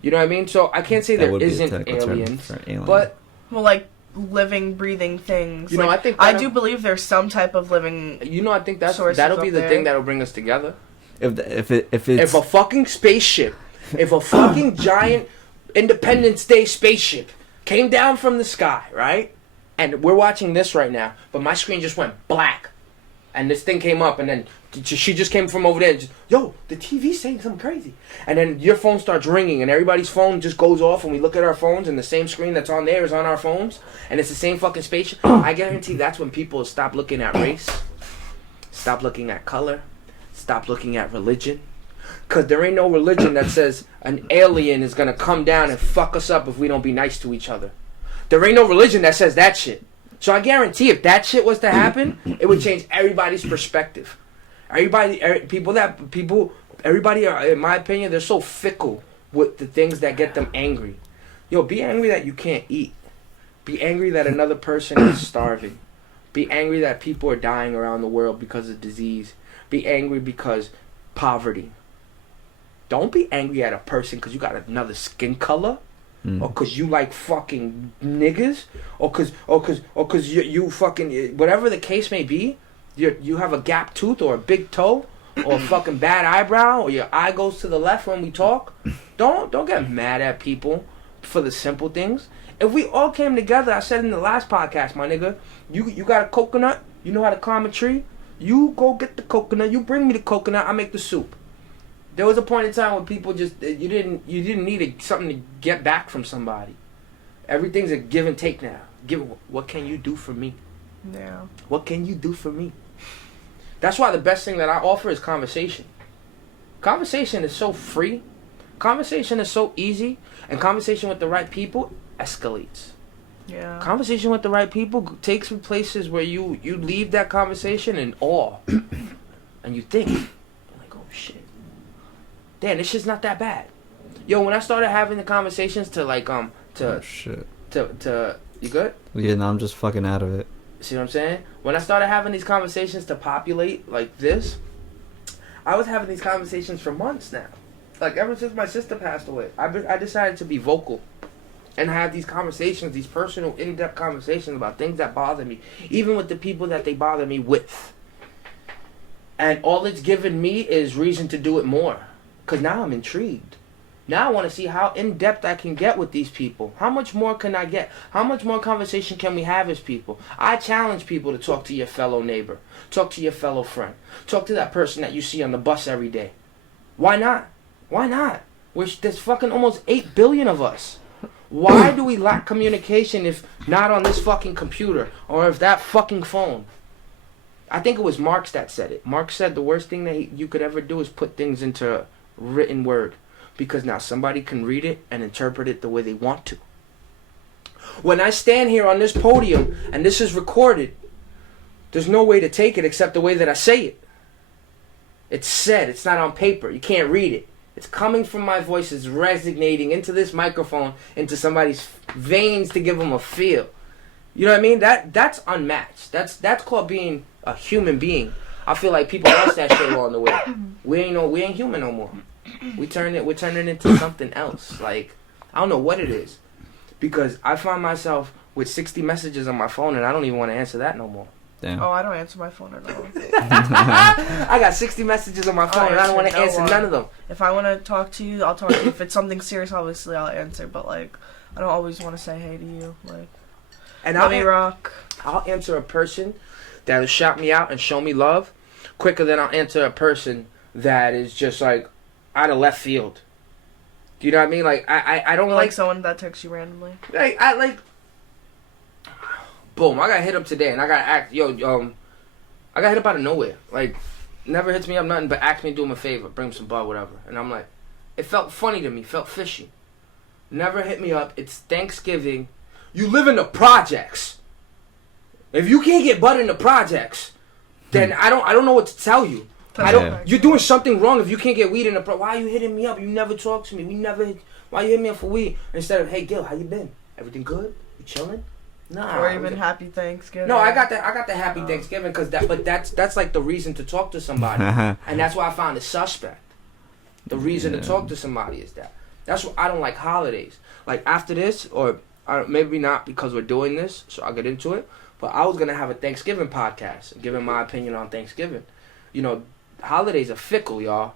You know what I mean? So I can't say there isn't aliens, but like living, breathing things. I think I do believe there's some type of living. I think that'll be the thing that'll bring us together. If a fucking spaceship, if a fucking giant Independence Day spaceship came down from the sky, right? And we're watching this right now, but my screen just went black. And this thing came up, and then she just came from over there. And just, yo, the TV's saying something crazy. And then your phone starts ringing, and everybody's phone just goes off, and we look at our phones, and the same screen that's on there is on our phones, and it's the same fucking spaceship. I guarantee that's when people stop looking at race, stop looking at color, stop looking at religion. Because there ain't no religion that says an alien is going to come down and fuck us up if we don't be nice to each other. There ain't no religion that says that shit. So I guarantee if that shit was to happen, it would change everybody's perspective. Everybody, in my opinion, they're so fickle with the things that get them angry. Yo, be angry that you can't eat. Be angry that another person is starving. Be angry that people are dying around the world because of disease. Be angry because poverty. Don't be angry at a person because you got another skin color. Or because you like fucking niggas, or because you fucking, whatever the case may be, you have a gap tooth or a big toe or a fucking bad eyebrow or your eye goes to the left when we talk. Don't get mad at people for the simple things. If we all came together, I said in the last podcast, my nigga, you got a coconut, you know how to climb a tree, you go get the coconut, you bring me the coconut, I make the soup. There was a point in time when people just you didn't need something to get back from somebody. Everything's a give and take now. What can you do for me? Yeah. What can you do for me? That's why the best thing that I offer is conversation. Conversation is so free. Conversation is so easy, and conversation with the right people escalates. Yeah. Conversation with the right people takes you places where you leave that conversation in awe, and you think, like, oh shit. Damn, this shit's not that bad. Yo, when I started having the conversations to like oh, shit. To you good? Yeah, no, I'm just fucking out of it. See what I'm saying? When I started having these conversations to populate like this, I was having these conversations for months now. Like ever since my sister passed away, I decided to be vocal and have these conversations, these personal, in-depth conversations about things that bother me, even with the people that they bother me with. And all it's given me is reason to do it more. Because now I'm intrigued. Now I want to see how in-depth I can get with these people. How much more can I get? How much more conversation can we have as people? I challenge people to talk to your fellow neighbor. Talk to your fellow friend. Talk to that person that you see on the bus every day. Why not? Why not? There's fucking almost 8 billion of us. Why do we lack communication if not on this fucking computer or if that fucking phone? I think it was Marx that said it. Marx said the worst thing that you could ever do is put things into written word, because now somebody can read it and interpret it the way they want to. When I stand here on this podium and this is recorded, there's no way to take it except the way that I say it. It's said, it's not on paper. You can't read it. It's coming from my voice, it's resonating into this microphone, into somebody's veins to give them a feel. You know what I mean? That's unmatched. That's called being a human being. I feel like people lost that shit along the way. We ain't human no more. We're turning into something else. Like, I don't know what it is. Because I find myself with 60 messages on my phone and I don't even want to answer that no more. Damn. Oh, I don't answer my phone at all. I got 60 messages on my phone and I don't want to answer none of them. If I want to talk to you, I'll talk to you. If it's something serious, obviously I'll answer. But, like, I don't always want to say hey to you. Like, And Let me rock. I'll answer a person that'll shout me out and show me love quicker than I'll answer a person that is just like out of left field. Do you know what I mean? Like I don't like someone that texts you randomly. Like boom, I got hit up today and I got I got hit up out of nowhere. Like never hits me up nothing but ask me to do him a favor, bring him some bud, whatever. And I'm like, it felt funny to me, felt fishy. Never hit me up. It's Thanksgiving. You live in the projects. If you can't get bud in the projects, then I don't know what to tell you. You're doing something wrong if you can't get weed in the why are you hitting me up? You never talk to me. Why you hit me up for weed? Instead of, hey Gil, how you been? Everything good? You chilling? Nah. Or even Happy Thanksgiving. No, I got the Happy Thanksgiving because that's like the reason to talk to somebody. And that's why I found it suspect. The reason to talk to somebody is that. That's why I don't like holidays. Like after this, or maybe not because we're doing this, so I'll get into it. But I was gonna have a Thanksgiving podcast, giving my opinion on Thanksgiving. You know, holidays are fickle, y'all.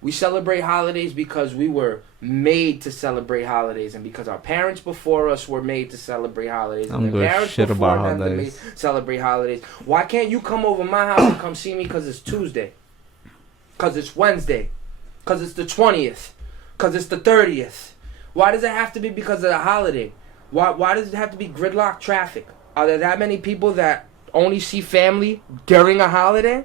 We celebrate holidays because we were made to celebrate holidays, and because our parents before us were made to celebrate holidays, and their parents before them were made to celebrate holidays. Why can't you come over my house and come see me because it's Tuesday? Because it's Wednesday? Because it's the 20th? Because it's the 30th? Why does it have to be because of the holiday? Why does it have to be gridlock traffic? Are there that many people that only see family during a holiday?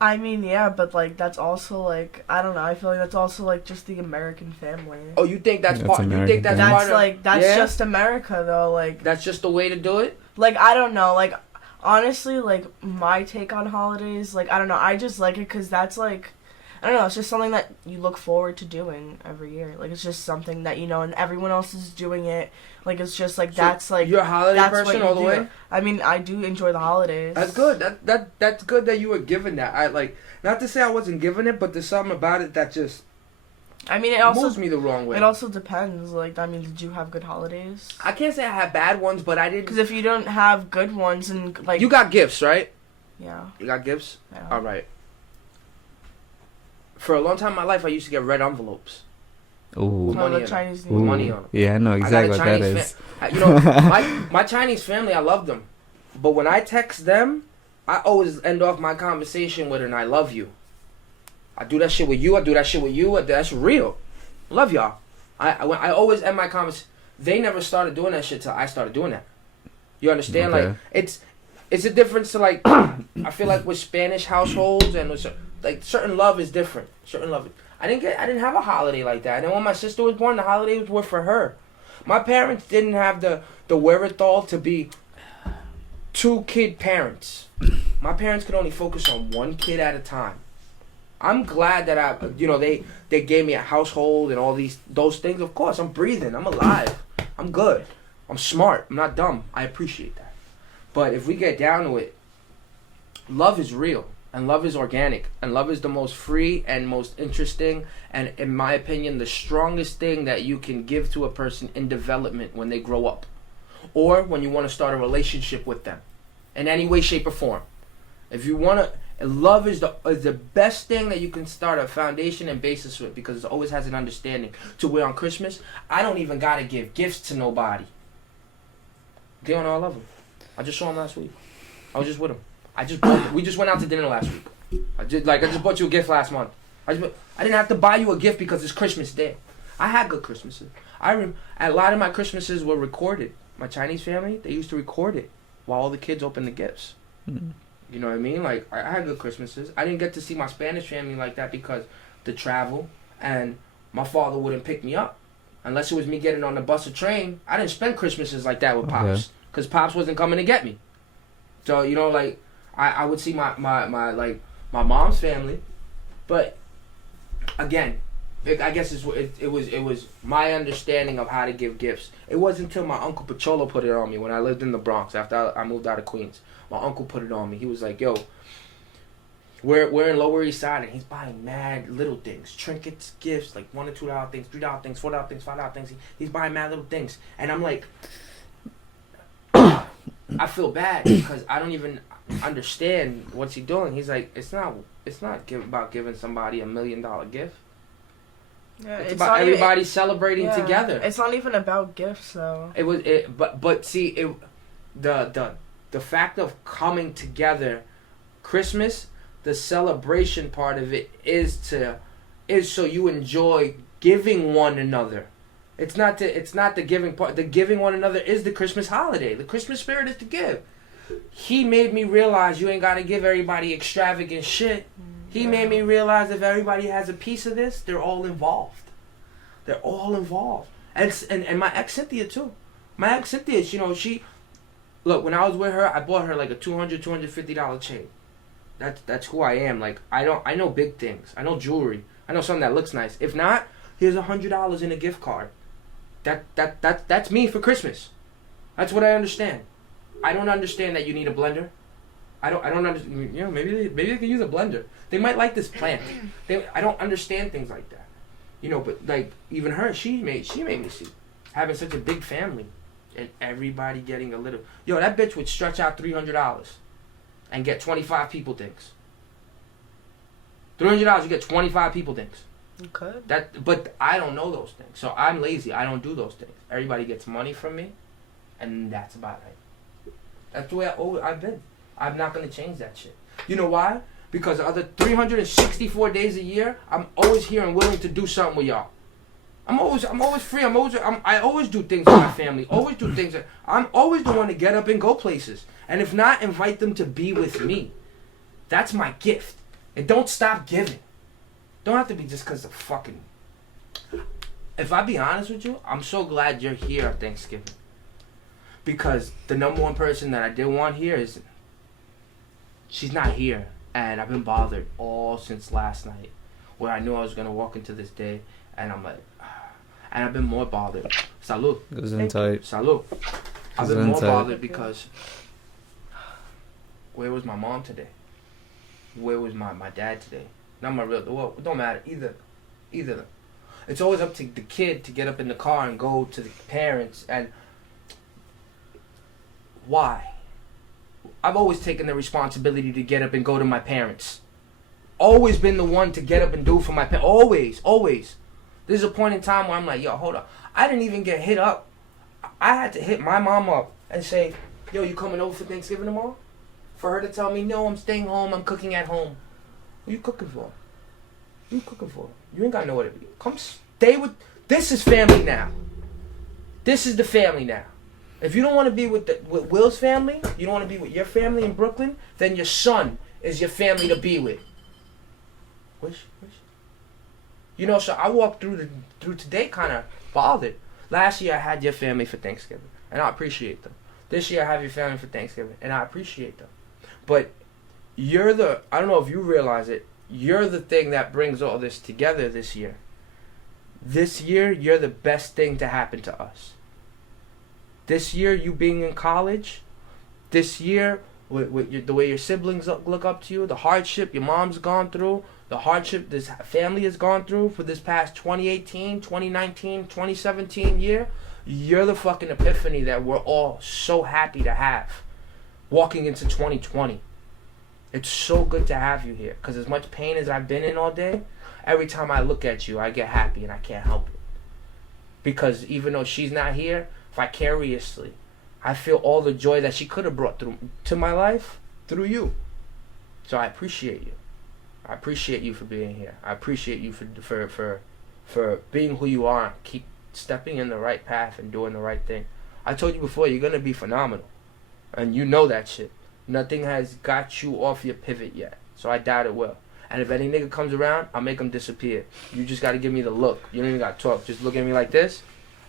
I mean, yeah, but like that's also like I don't know. I feel like that's also like just the American family. Oh, you think that's part? American. You think that's part of? Like that's just America though. Like that's just the way to do it. Like I don't know. Like honestly, like my take on holidays. Like I don't know. I just like it because that's like. I don't know, it's just something that you look forward to doing every year. Like, it's just something that, you know, and everyone else is doing it. Like, it's just, like, so that's, like... You're a holiday person all the way? I mean, I do enjoy the holidays. That's good. That's good that you were given that. I, like, not to say I wasn't given it, but there's something about it that just... I mean, it also... moves me the wrong way. It also depends. Like, I mean, did you have good holidays? I can't say I had bad ones, but I didn't... Because if you don't have good ones and, like... You got gifts, right? Yeah. You got gifts? Yeah. All right. For a long time in my life, I used to get red envelopes. Ooh. The Chinese with money on them. Yeah, I know exactly what that is. You know, my Chinese family, I love them. But when I text them, I always end off my conversation with an I love you. I do that shit with you. I do that shit with you. That's real. Love y'all. I always end my conversation. They never started doing that shit till I started doing that. You understand? Okay. Like, it's a difference to, like, I feel like with Spanish households and with like certain love is different. Certain love. I didn't have a holiday like that. And then when my sister was born, the holidays were for her. My parents didn't have the wherewithal to be 2-kid parents. My parents could only focus on 1 kid at a time. I'm glad that they gave me a household and all those things. Of course, I'm breathing. I'm alive. I'm good. I'm smart. I'm not dumb. I appreciate that. But if we get down to it, love is real. And love is organic. And love is the most free and most interesting and, in my opinion, the strongest thing that you can give to a person in development when they grow up. Or when you want to start a relationship with them. In any way, shape, or form. If you want to... Love is the best thing that you can start a foundation and basis with, because it always has an understanding. To where on Christmas, I don't even got to give gifts to nobody. They don't know I love them. I just saw him last week. I was just with him. We just went out to dinner last week. I just bought you a gift last month. I didn't have to buy you a gift because it's Christmas Day. I had good Christmases. A lot of my Christmases were recorded. My Chinese family, they used to record it while all the kids opened the gifts. Mm. You know what I mean? Like, I had good Christmases. I didn't get to see my Spanish family like that because the travel, and my father wouldn't pick me up. Unless it was me getting on the bus or train, I didn't spend Christmases like that with Pops. Because Pops wasn't coming to get me. So, you know, like, I would see my mom's family. But, again, I guess it was my understanding of how to give gifts. It wasn't until my Uncle Pacholo put it on me when I lived in the Bronx after I moved out of Queens. My uncle put it on me. He was like, yo, we're in Lower East Side, and he's buying mad little things. Trinkets, gifts, like $1 or $2 things, $3 things, $4 things, $5 things. He's buying mad little things. And I'm like, I feel bad because I don't even understand what's he doing. He's like, it's not about giving somebody $1 million gift. Yeah, It's about everybody celebrating together. It's not even about gifts, though. But see, the fact of coming together, Christmas, the celebration part of it is so you enjoy giving one another. It's not the giving part. The giving one another is the Christmas holiday. The Christmas spirit is to give. He made me realize you ain't gotta give everybody extravagant shit. He made me realize if everybody has a piece of this, they're all involved. They're all involved. And my ex Cynthia too. My ex Cynthia, look, when I was with her, I bought her like a $250 chain. That's who I am. Like I know big things. I know jewelry. I know something that looks nice. If not, here's $100 in a gift card. That's me for Christmas. That's what I understand. I don't understand that you need a blender. I don't understand. Maybe they can use a blender. They might like this plant. I don't understand things like that. But like even her, she made me see having such a big family and everybody getting a little. That bitch would stretch out $300 and get 25 people things. $300, you get 25 people things. You could. But I don't know those things, so I'm lazy. I don't do those things. Everybody gets money from me, and that's about it. That's the way I've been. I'm not gonna change that shit. You know why? Because the other 364 days a year, I'm always here and willing to do something with y'all. I'm always free. I always do things with my family. Always do things. I'm always the one to get up and go places. And if not, invite them to be with me. That's my gift. And don't stop giving. Don't have to be just because of fucking. If I be honest with you, I'm so glad you're here on Thanksgiving. Because the number one person that I did want here she's not here. And I've been bothered all since last night. Where I knew I was going to walk into this day. And I'm like, and I've been more bothered. Salud. Goes in tight. Salud. I've been more bothered because where was my mom today? Where was my dad today? Not my real. Well, it don't matter either. It's always up to the kid to get up in the car and go to the parents. And why? I've always taken the responsibility to get up and go to my parents. Always been the one to get up and do for my parents. Always. There's a point in time where I'm like, yo, hold up. I didn't even get hit up. I had to hit my mom up and say, yo, you coming over for Thanksgiving tomorrow? For her to tell me, no, I'm staying home. I'm cooking at home. What are you cooking for? You ain't got nowhere to be. Come stay with. This is family now. This is the family now. If you don't want to be with Will's family, you don't want to be with your family in Brooklyn, then your son is your family to be with. Which? So I walked through today kind of bothered. Last year I had your family for Thanksgiving, and I appreciate them. This year I have your family for Thanksgiving, and I appreciate them. But I don't know if you realize it, you're the thing that brings all this together this year. This year, you're the best thing to happen to us. This year, you being in college, this year, with the way your siblings look up to you, the hardship your mom's gone through, the hardship this family has gone through for this past 2018, 2019, 2017 year, you're the fucking epiphany that we're all so happy to have walking into 2020. It's so good to have you here, because as much pain as I've been in all day, every time I look at you, I get happy and I can't help it. Because even though she's not here, vicariously, I feel all the joy that she could have brought to my life through you. So I appreciate you. I appreciate you for being here. I appreciate you for being who you are. Keep stepping in the right path and doing the right thing. I told you before, you're going to be phenomenal. And you know that shit. Nothing has got you off your pivot yet. So I doubt it will. And if any nigga comes around, I'll make him disappear. You just got to give me the look. You don't even got to talk. Just look at me like this,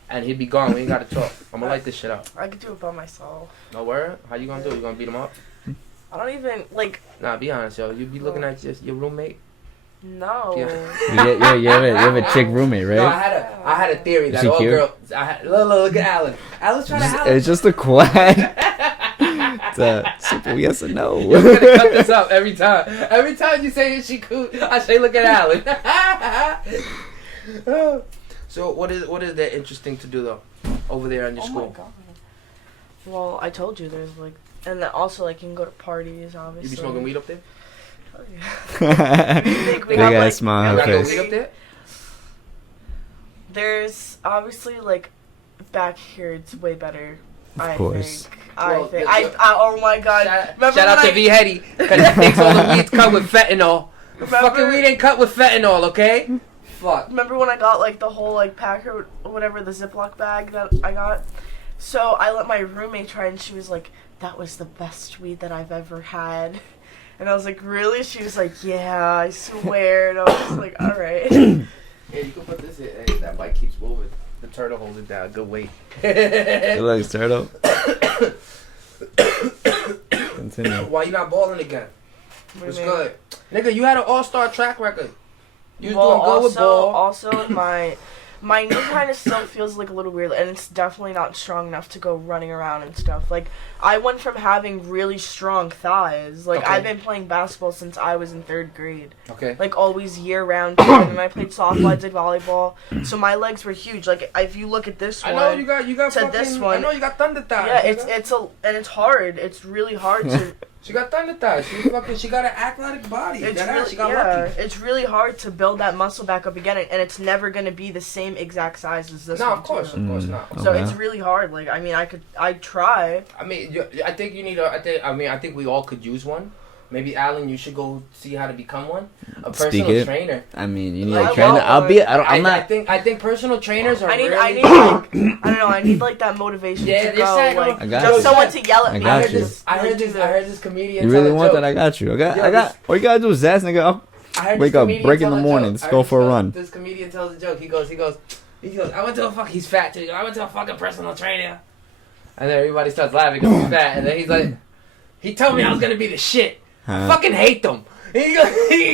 and he'll be gone. We ain't got to talk. I'm going to light this shit up. I could do it by myself. No word? How you going to do it? You going to beat him up? I don't even, like... Nah, be honest, yo. You be looking at your roommate? No. Yeah. You have a chick roommate, right? No, I had a theory that all girls... Look at Alan. Alan's trying to Alan. It's just a quad. It's a simple yes or no. You're going to cut this up every time. Every time you say she cool, I say look at Alan. So what is there interesting to do though over there in your school? Oh my god. Well, I told you there's like, and then also like you can go to parties, obviously. You be smoking weed up there? Oh, yeah. Big ass smile on her You got no face. weed up there? There's obviously like back here. It's way better. Of course. I think. Oh my god. Shout out to V Hetty because he thinks all the weed's cut with fentanyl. The fucking weed ain't cut with fentanyl, okay? Fuck. Remember when I got like the whole like pack or whatever, the Ziploc bag that I got? So I let my roommate try and she was like, that was the best weed that I've ever had. And I was like, really? She was like, yeah, I swear. And I was just like, alright. Yeah, you can put this in. Hey, that bike keeps moving. The turtle holds it down. Good weight. You like turtle? Continue. Why you not balling again? What's What do you good? Nigga, you had an all-star track record. You was Well, doing good with ball. also my knee kind of still feels like a little weird, and it's definitely not strong enough to go running around and stuff. Like, I went from having really strong thighs. Like, Okay. I've been playing basketball since I was in 3rd grade. Okay. Like, always year-round. And then I played softball, I did volleyball. So my legs were huge. Like, if you look at this one... I know you got to fucking, this one. I know you got thunder thighs. Yeah, nigga. it's hard. It's really hard to... She got thunder thighs. She got an athletic body. It's That really, she got lucky. it's really hard to build that muscle back up again, and it's never gonna be the same exact size as this No, one. of course too. not. So Okay. it's really hard. Like, I mean, I'd try. I mean, I think you need a. I think we all could use one. Maybe Alan, you should go see how to become one. A Speak personal it. trainer. I mean, you need I a trainer. want I'll one. be. I'm not. I think personal trainers are. I need really, like, I don't know. I need like that motivation Yeah, to you're go. saying, Like, I got just you. someone to yell at I me. got heard you. this. I heard this comedian. You really tell a want joke. that? I got you. I got. Yo, All you gotta do is ask, nigga. I heard Wake this up, comedian break in tell the a morning, joke. let's I go heard for a this- run. This comedian tells a joke. He goes, I went to a he's fat too. I went to a fucking personal trainer. And then everybody starts laughing because he's fat. And then he's like, he told me I was gonna be the shit. I fucking hate them. And he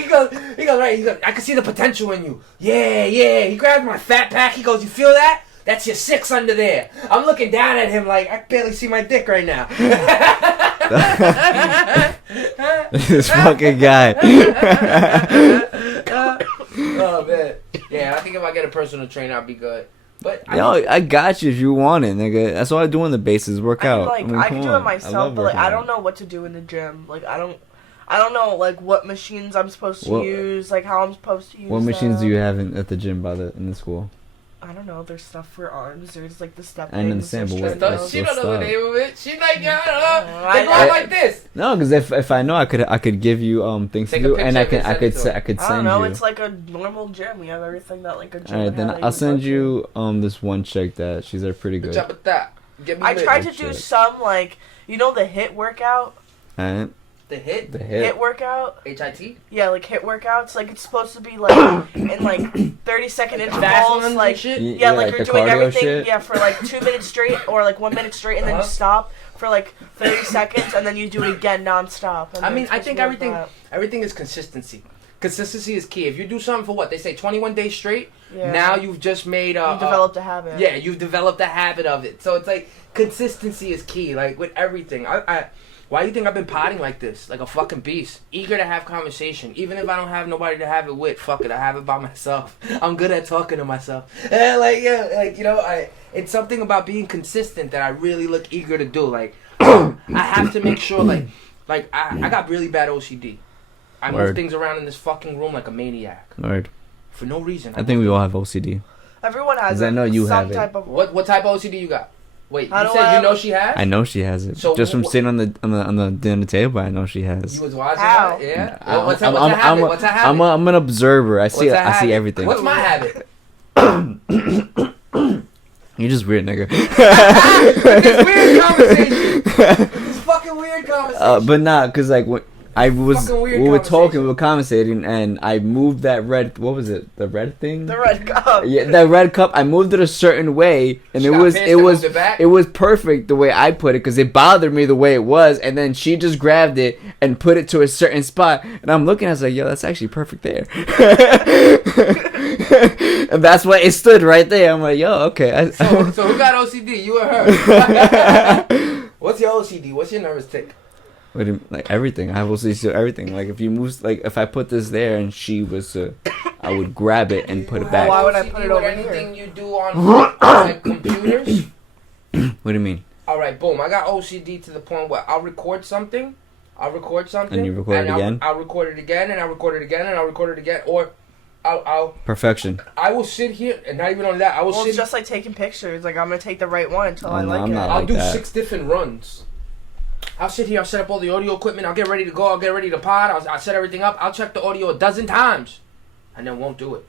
goes, right. I can see the potential in you. Yeah. He grabs my fat pack. He goes, you feel that? That's your 6 under there. I'm looking down at him like I barely see my dick right now. This fucking guy. Oh man. Yeah, I think if I get a personal trainer, I'll be good. But I got you if you want it, nigga. That's all I do in the bases. Work I mean, out. like, mean, I come can do on. it myself, love but like, working I out. don't know what to do in the gym. Like, I don't know like what machines I'm supposed to What- use. Like how I'm supposed to use. What machines do them. you have at the gym in the school? I don't know. There's stuff for arms. There's like the step. I understand, but what- treadmills. she don't know the stop. name of it. She's like, yeah, I don't know. They go I- like this. No, because if I know, I could give you things Take to a do, and I picture can and send it to I could I send don't know. you. It's like a normal gym. We have everything that like a gym. All right, would then have that I'll can send go to. you this one chick that she's pretty Good good. job with that. Get me I lit. tried to Good do shit. some like the HIIT workout. Alright, The hit. the HIIT hit. workout. HIT. Yeah, like HIIT workouts. Like it's supposed to be like in like 30-second Fast intervals. ones Like and shit. yeah, like the you're doing cardio everything. shit. Yeah, for like 2 minutes straight or like 1 minute straight, and then you Uh-huh. stop for like 30 seconds, and then you do it again nonstop. And I then mean, it's I supposed think to be like everything is consistency. Consistency is key. If you do something for what they say 21 days straight, that. Yeah. now you've just made you developed a habit. Yeah, you've developed a habit of it. So it's like consistency is key. Like with everything. Why do you think I've been potting like this? Like a fucking beast. Eager to have conversation. Even if I don't have nobody to have it with, fuck it, I have it by myself. I'm good at talking to myself. It's something about being consistent that I really look eager to do. Like, I have to make sure, I got really bad OCD. I move Word. things around in this fucking room like a maniac. Word. For no reason. I think we all have OCD. Everyone has 'Cause I know you some have it. type of. What type of OCD you got? Wait, How you do said I- you know she has? I know she has it. So Just from wh- sitting on the dinner table, I know she has. You was watching How? that? Yeah. I'm- What's her I'm- habit? I'm a- What's her habit? I'm an observer. I see What's her I see habit? everything. What's my habit? You're just weird, nigga. This weird conversation. This fucking weird conversation. But nah, cause like when I was, Fucking weird we were talking, conversation. we were conversating, and I moved that red. What was it? The red thing. The red cup. Yeah, that red cup. I moved it a certain way, and She it got was pissed it and was moved it back? it was perfect the way I put it because it bothered me the way it was, and then she just grabbed it and put it to a certain spot, and I'm looking, I was like, yo, that's actually perfect there, and that's why it stood right there. I'm like, yo, okay. So who got OCD? You or her? What's your OCD? What's your nervous tick? What do you- like everything. I will see so everything. Like if you move, like if I put this there and she was to, I would grab it and put it back. Why would I OCD put it with over anything you do on like computers? What do you mean? All right, boom. I got OCD to the point where I'll record something. And you record it again? I'll record it again, and I'll record it again, and I'll record it again, or Perfection. I will sit here, and not even on that. Well, it's just like taking pictures. Like, I'm gonna take the right one until I no, like I'm it. not I'll like do that. 6 different runs. I'll sit here, I'll set up all the audio equipment, I'll get ready to go, I'll get ready to pod, I'll set everything up, I'll check the audio a dozen times, and then won't do it.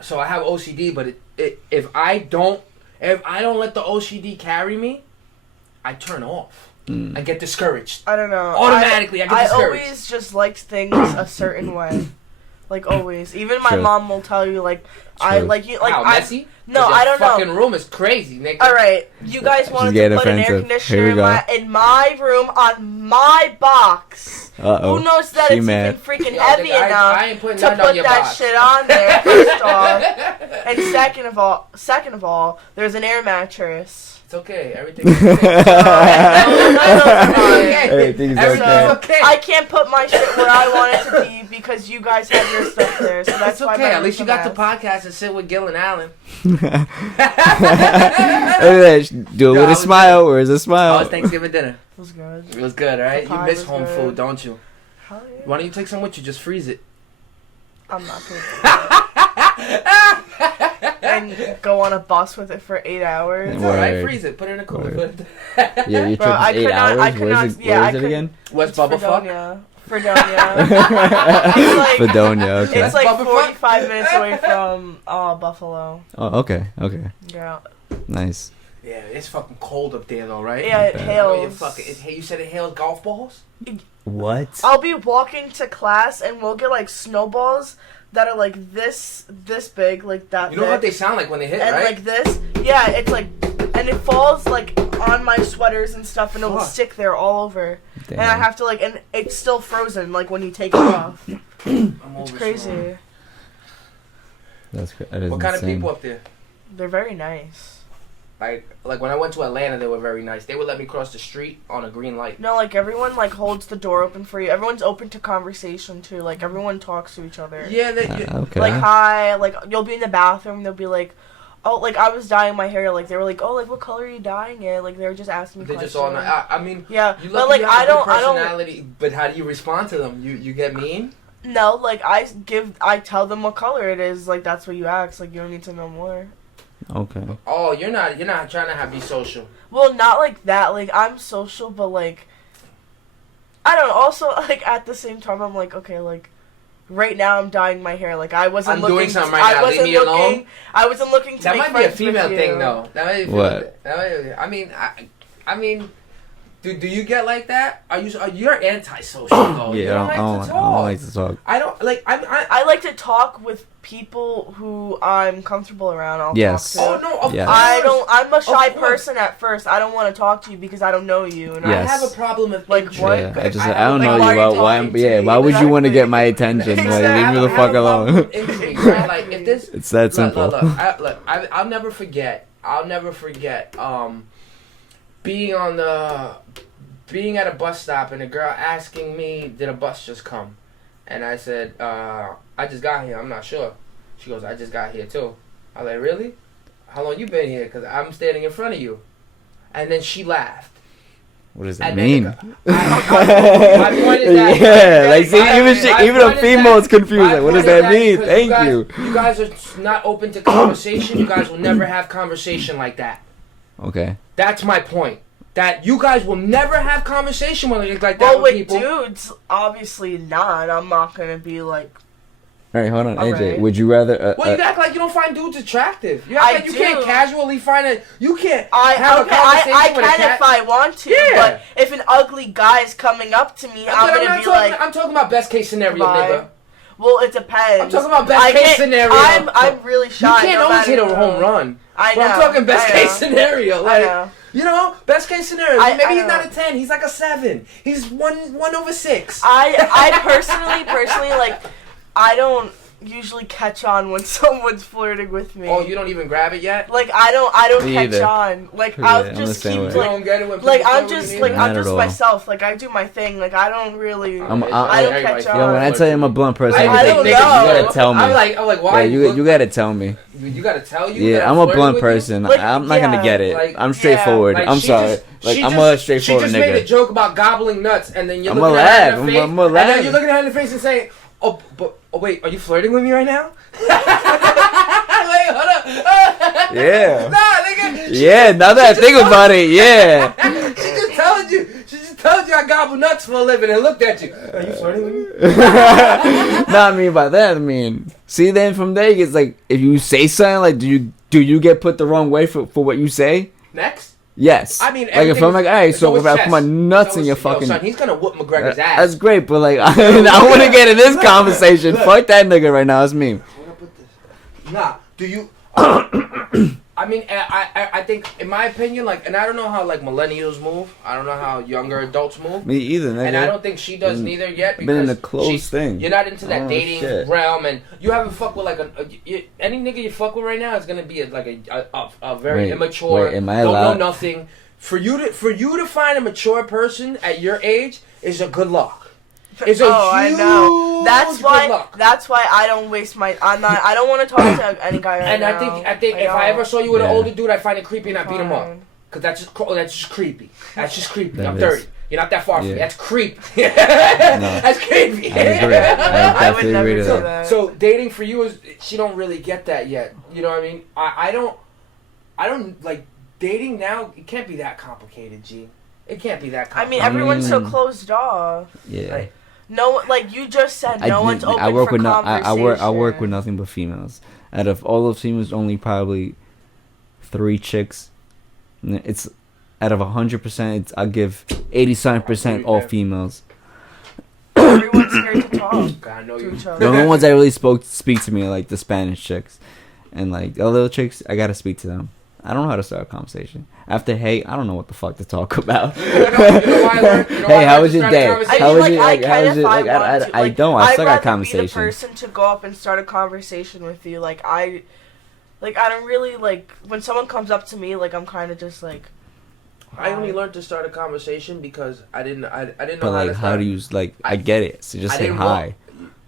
So I have OCD, but if I don't let the OCD carry me, I turn off. I get discouraged. I don't know. Automatically, I get discouraged. I always just liked things a certain way. Like, always. Even my mom will tell you, like, I like you. Like, How, messy? No, I don't know. Fucking room is crazy, nigga. All right, you guys wanted to put an air conditioner in my room on my box. Who knows that it's even freaking heavy enough to put that shit on there? First off, and second of all, there's an air mattress. It's okay. Everything's okay. Everything's okay. I can't put my shit where I want it to be because you guys have your stuff there. So that's why. Okay. At least you got the podcast and sit with Gil and Alan. Do it with a smile. Where's a smile? How was Thanksgiving dinner? It was good. It was good, right? You miss home food, don't you? Hell yeah. Why don't you take some with you? Just freeze it. I'm not gonna and go on a bus with it for 8 hours. It's alright, freeze it. Put it in a cooler. Yeah, you took 8 hours. Where is it again? West Bubba Fredonia. Fredonia. Fredonia, okay. It's like 45 minutes away from Buffalo. Oh, okay. Yeah. Nice. Yeah, it's fucking cold up there though, right? Yeah, it hails. You said it hails golf balls? What? I'll be walking to class and we'll get like snowballs that are like this big, like that. You know what they sound like when they hit, and right? like this. Yeah, it's like, and it falls like on my sweaters and stuff, and it will stick there all over. Damn. And I have to like, and it's still frozen like when you take it off. It's crazy. That is what kind insane. of people up there? They're very nice. Like when I went to Atlanta, they were very nice. They would let me cross the street on a green light. No, like everyone like holds the door open for you. Everyone's open to conversation too. Like everyone talks to each other. Yeah, okay. Like hi, like you'll be in the bathroom. They'll be like, oh, like I was dyeing my hair. Like they were like, oh, like what color are you dyeing it? Like they were just asking me. They're questions. Just all nice. I mean, yeah, you but like I don't. But how do you respond to them? You get mean? No, like I tell them what color it is. Like that's what you ask. Like you don't need to know more. Okay. Oh, you're not trying to be social. Well, not like that. Like I'm social, but like I don't know. Also, like at the same time, I'm like, okay, like right now I'm dyeing my hair. Like I wasn't looking. I'm doing something right now. Leave me alone. I wasn't looking to. That make might be a friends female with thing, you. though. That might be what? I mean. Do you get like that? You're antisocial though? Yeah, I don't like to talk. I don't like. I like to talk with people who I'm comfortable around. I'll talk to. Oh no, of course. I'm a shy person at first. I don't want to talk to you because I don't know you. And I have a problem with like what? Yeah, I don't know you. Why would you want to get my attention? Exactly. Like, leave me the fuck alone. Like if this, it's that simple. Look, I'll never forget. Being at a bus stop and a girl asking me, did a bus just come? And I said, I just got here, I'm not sure. She goes, I just got here too. I was like, really? How long you been here? Because I'm standing in front of you. And then she laughed. What does that mean? My point is that... Yeah, like see, even a female is confused. Like, what does that mean? Thank you. You guys are not open to conversation. You guys will never have conversation like that. Okay. That's my point. That you guys will never have conversation like that with with people. Dudes, obviously not. I'm not gonna be like. All right, hold on, AJ. Right. Would you rather? Well, you act like you don't find dudes attractive. You act like you can't casually find it. You can't have a conversation I with a cat. can if I want to. Yeah. But if an ugly guy is coming up to me, I'm gonna be like. I'm talking about best case scenario, nigga. Well, it depends. I'm talking about best case scenario. I'm really shy. You can't always hit a home run. I know. But I'm talking best case scenario. Like, I know. You know, best case scenario. Maybe he's not a 10. He's like a 7. He's 1/6. I personally like. I don't usually catch on when someone's flirting with me. Oh, you don't even grab it yet? Like I don't catch on. Like I'll just keep you don't get it when I'm just myself. Like I do my thing. Like I don't really. I don't catch on. Yo, when I tell you I'm a blunt person, I don't know. You gotta tell me. I'm like, why? Yeah, you gotta tell me. You gotta tell you. Yeah, I'm a blunt person. Like, I'm not gonna get it. Like, I'm straightforward. I'm sorry. Like I'm a straightforward nigga. She just made a joke about gobbling nuts, and then you're I'm looking gonna at her laugh. in the face, I'm gonna laugh. and then you're looking at her in the face and saying, Oh, but wait, are you flirting with me right now? Wait, hold up. Yeah. Nah, nigga. Yeah, now that I think about it, yeah. She just told you. She just told you I gobble nuts for a living and looked at you. Are you flirting with me? No, I mean by that, I mean, see, then from there, it's like, if you say something, like, do you get put the wrong way for what you say? Next? Yes. I mean, like, if I'm like, alright, so if I put my nuts in your Yo, fucking... son, he's gonna whoop McGregor's ass. That's great, but like, I want to get in this conversation. Look. Fuck that nigga right now, it's me. Nah, do you... I mean, I think, in my opinion, like, and I don't know how, like, millennials move. I don't know how younger adults move. Me either, nigga. And I don't think she does neither yet. Because been in a closed thing. You're not into that Oh, dating shit. realm, and you haven't fucked with, like, any nigga you fuck with right now is going to be, a very immature, am I don't allowed? know nothing. For you to find a mature person at your age is a good luck. It's a huge I know. That's good why. luck. That's why I don't waste my. I don't want to talk to any guy right And now. I think if I ever saw you with an Yeah. older dude, I'd find it creepy and I'd beat him up. Fine. Cause that's just creepy. That's just creepy. That I'm is. 30. You're not that far from me. Yeah. That's creepy. That's creepy. I agree. I I would definitely never agree to do that. that. So dating for you is she don't really get that yet. You know what I mean? I don't like dating now. It can't be that complicated, G. It can't be that I mean, complicated. everyone's so closed off. Yeah. Like, No, like you just said, no one's open I work for with conversation. I work with nothing but females. Out of all of females, only probably 3 chicks. It's out of 100%. I'll give 87% all females. Everyone's scared to talk I know to you. each The other. only ones that really speak to me are like the Spanish chicks, and like the other chicks, I gotta speak to them. I don't know how to start a conversation. After hey, I don't know what the fuck to talk about. You know why I learned? You know why Hey, I how learned was to your start a day? conversation? How I was mean, your like, how was if your I like? want to, I don't. I suck I'd at rather be the conversation. person to go up and start a conversation with you. Like I don't really like when someone comes up to me. Like I'm kind of just like. I only learned to start a conversation because I didn't know But how like, to how start. do you like? I get it. So just I say didn't hi.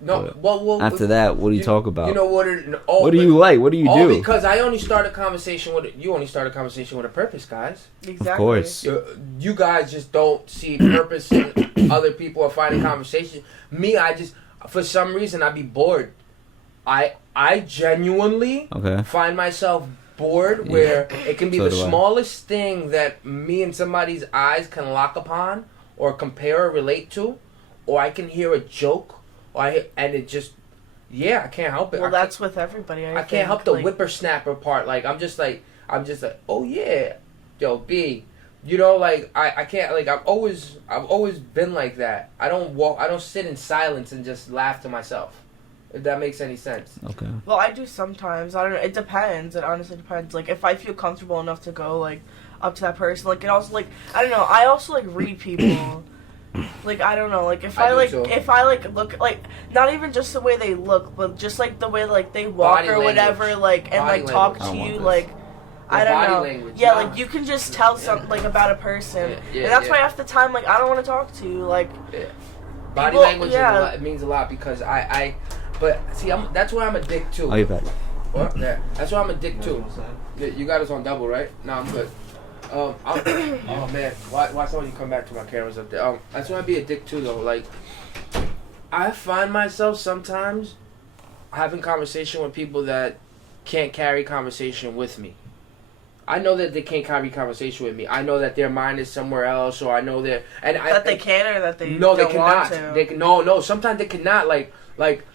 No, well. After that, what do you talk about? You know what? What do you like? What do you do? Because I only start a conversation with you. Only start a conversation with a purpose, guys. Exactly. Of course. You guys just don't see purpose in other people or finding conversation. Me, I just for some reason I be bored. I genuinely Okay. find myself bored where it can be So the do I. smallest thing that me and somebody's eyes can lock upon or compare or relate to, or I can hear a joke, and it just, I can't help it. Well, that's with everybody. I I can't help the like, whippersnapper part. Like I'm just like, oh yeah, yo B, you know, like I can't, like I've always been like that. I don't sit in silence and just laugh to myself. If that makes any sense. Okay. Well, I do sometimes. I don't know. It depends. It honestly depends. Like if I feel comfortable enough to go like up to that person. Like it also like I don't know. I also like read people. Like I don't know. Like if I I do like too. if I like look like not even just the way they look, but just like the way like they walk Body or whatever. language. Like and Body like talk language. I to don't you. want Like I don't body know. language, Yeah, nah. like you can just tell something like about a person, Yeah, and that's yeah. why half the time like I don't want to talk to you. Like Body People- language yeah. it means a lot because but see, that's why I'm a dick too. I'll get back. What? Yeah, that's why I'm a dick too. Yeah, you got us on double, right? No, I'm good. Oh man, why someone you come back to my cameras up there? That's why I be a dick too though. Like, I find myself sometimes having conversation with people that can't carry conversation with me. I know that they can't carry conversation with me. I know that their mind is somewhere else, or I know that that they can or that they no, they don't cannot. want to. They can, no. Sometimes they cannot. Like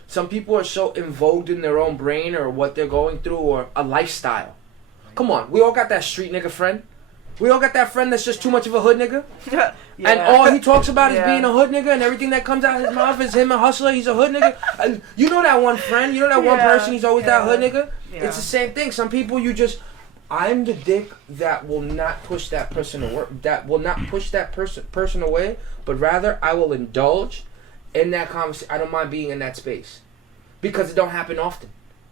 some people are so involved in their own brain or what they're going through or a lifestyle. Come on, we all got that street nigga friend. We all got that friend that's just too much of a hood nigga. Yeah. And all he talks about is Yeah. being a hood nigga, and everything that comes out of his mouth is him a hustler. He's a hood nigga. And you know that one friend. You know that one Yeah, person. He's always that yeah. hood nigga. Yeah. It's the same thing. Some people I'm the dick that will not push that person to work. That will not push that person away, but rather I will indulge in that conversation. I don't mind being in that space because it don't happen often.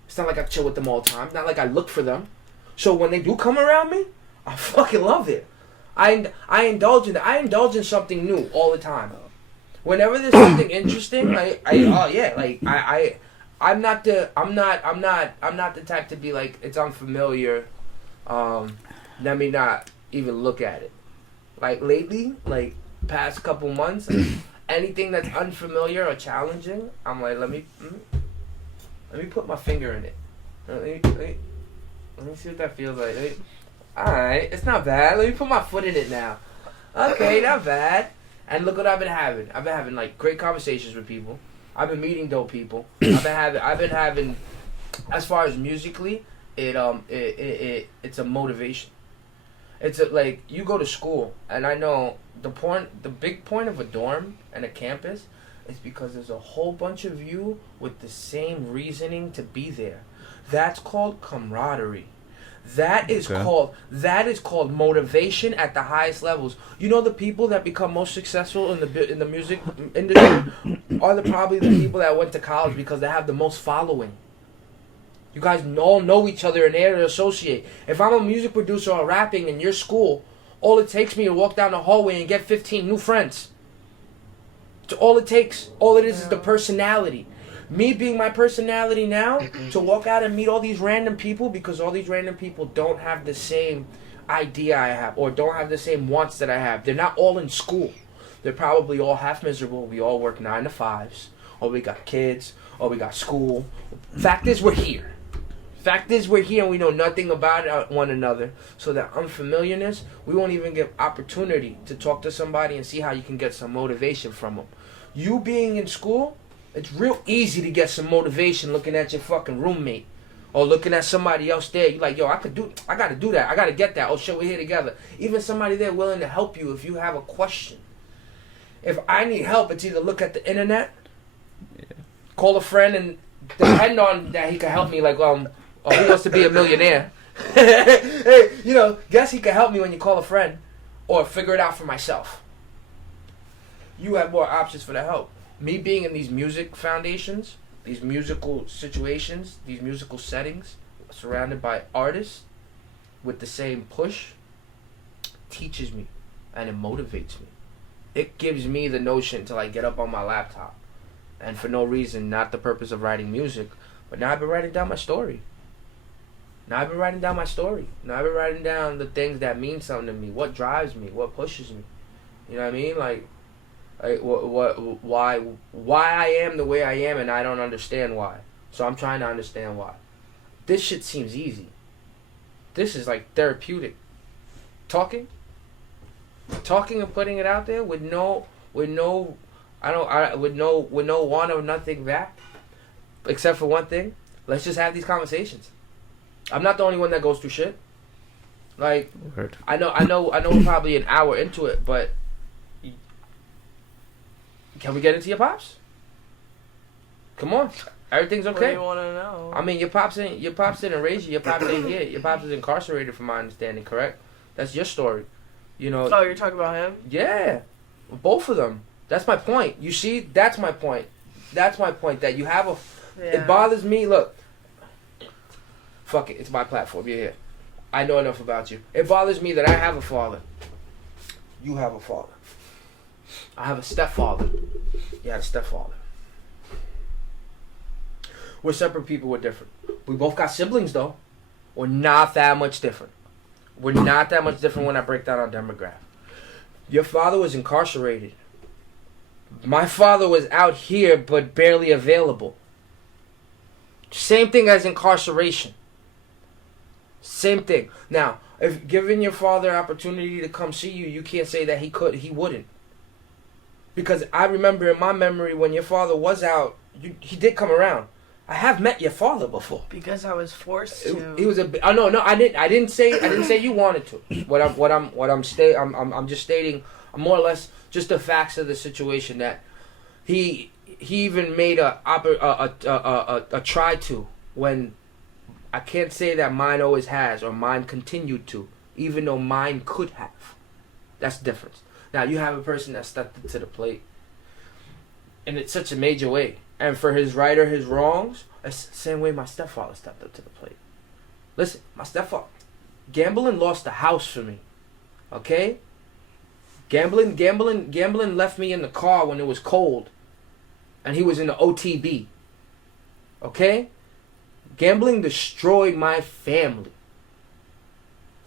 It's not like I chill with them all the time. Not like I look for them. So when they do come around me, I fucking love it. I indulge in that. I indulge in something new all the time. Whenever there's something interesting, I'm not the type to be like it's unfamiliar. Let me not even look at it. Like lately, like past couple months, anything that's unfamiliar or challenging, I'm like, let me put my finger in it. Let me see what that feels like. Alright, it's not bad. Let me put my foot in it now. Okay, not bad. And look what I've been having. I've been having like great conversations with people. I've been meeting dope people. I've been having as far as musically, it's a motivation. It's like you go to school, and I know the big point of a dorm and a campus is because there's a whole bunch of you with the same reasoning to be there. That's called camaraderie. That is called motivation at the highest levels. You know, the people that become most successful in the music industry are probably the people that went to college because they have the most following. You guys all know each other and they're to associate. If I'm a music producer or rapping in your school, all it takes me to walk down the hallway and get 15 new friends. It's all it takes. All it is the personality. Me being my personality now, to walk out and meet all these random people, because all these random people don't have the same idea I have or don't have the same wants that I have. They're not all in school. They're probably all half miserable. We all work 9 to 5s, or we got kids, or we got school. Fact is, we're here. Fact is, we're here and we know nothing about one another. So that unfamiliarness, we won't even give opportunity to talk to somebody and see how you can get some motivation from them. You being in school, it's real easy to get some motivation looking at your fucking roommate or looking at somebody else there. You're like, yo, I gotta do that. I gotta get that. Oh shit, we're here together. Even somebody there willing to help you if you have a question. If I need help, it's either look at the internet, call a friend, and depend on that he can help me. Like, Who Wants to Be a Millionaire? Hey, guess he can help me when you call a friend, or figure it out for myself. You have more options for the help. Me being in these music foundations, these musical situations, these musical settings, surrounded by artists with the same push, teaches me and it motivates me. It gives me the notion to like get up on my laptop and for no reason, not the purpose of writing music, but now I've been writing down my story. Now I've been writing down the things that mean something to me, what drives me, what pushes me. You know what I mean? Like why I am the way I am, and I don't understand why. So I'm trying to understand why. This shit seems easy. This is like therapeutic. Talking and putting it out there with no want of nothing back, except for one thing. Let's just have these conversations. I'm not the only one that goes through shit. Like, Word. I know we're probably an hour into it, but can we get into your pops? Come on, everything's okay. What do you want to know? I mean, your pops didn't raise you. Your pops ain't here. Your pops is incarcerated, from my understanding. Correct? That's your story. Oh, you're talking about him? Yeah, both of them. That's my point. You see, that's my point. That you have a. Yeah. It bothers me. Look, fuck it. It's my platform. You're here. I know enough about you. It bothers me that I have a father. You have a father. I have a stepfather. You had a stepfather. We're separate people. We're different. We both got siblings, though. We're not that much different. We're not that much different when I break down our demographic. Your father was incarcerated. My father was out here, but barely available. Same thing as incarceration. Same thing. Now, if given your father opportunity to come see you, you can't say that he wouldn't. Because I remember in my memory when your father was out, he did come around. I have met your father before. Because I was forced to. He was a. Oh no, I didn't say you wanted to. I'm just stating more or less just the facts of the situation, that he even made a try to, when I can't say that mine always has or mine continued to, even though mine could have. That's the difference. Now you have a person that stepped up to the plate, and it's such a major way. And for his right or his wrongs, it's the same way my stepfather stepped up to the plate. Listen, my stepfather, gambling lost the house for me. Okay? Gambling left me in the car when it was cold. And he was in the OTB. Okay? Gambling destroyed my family.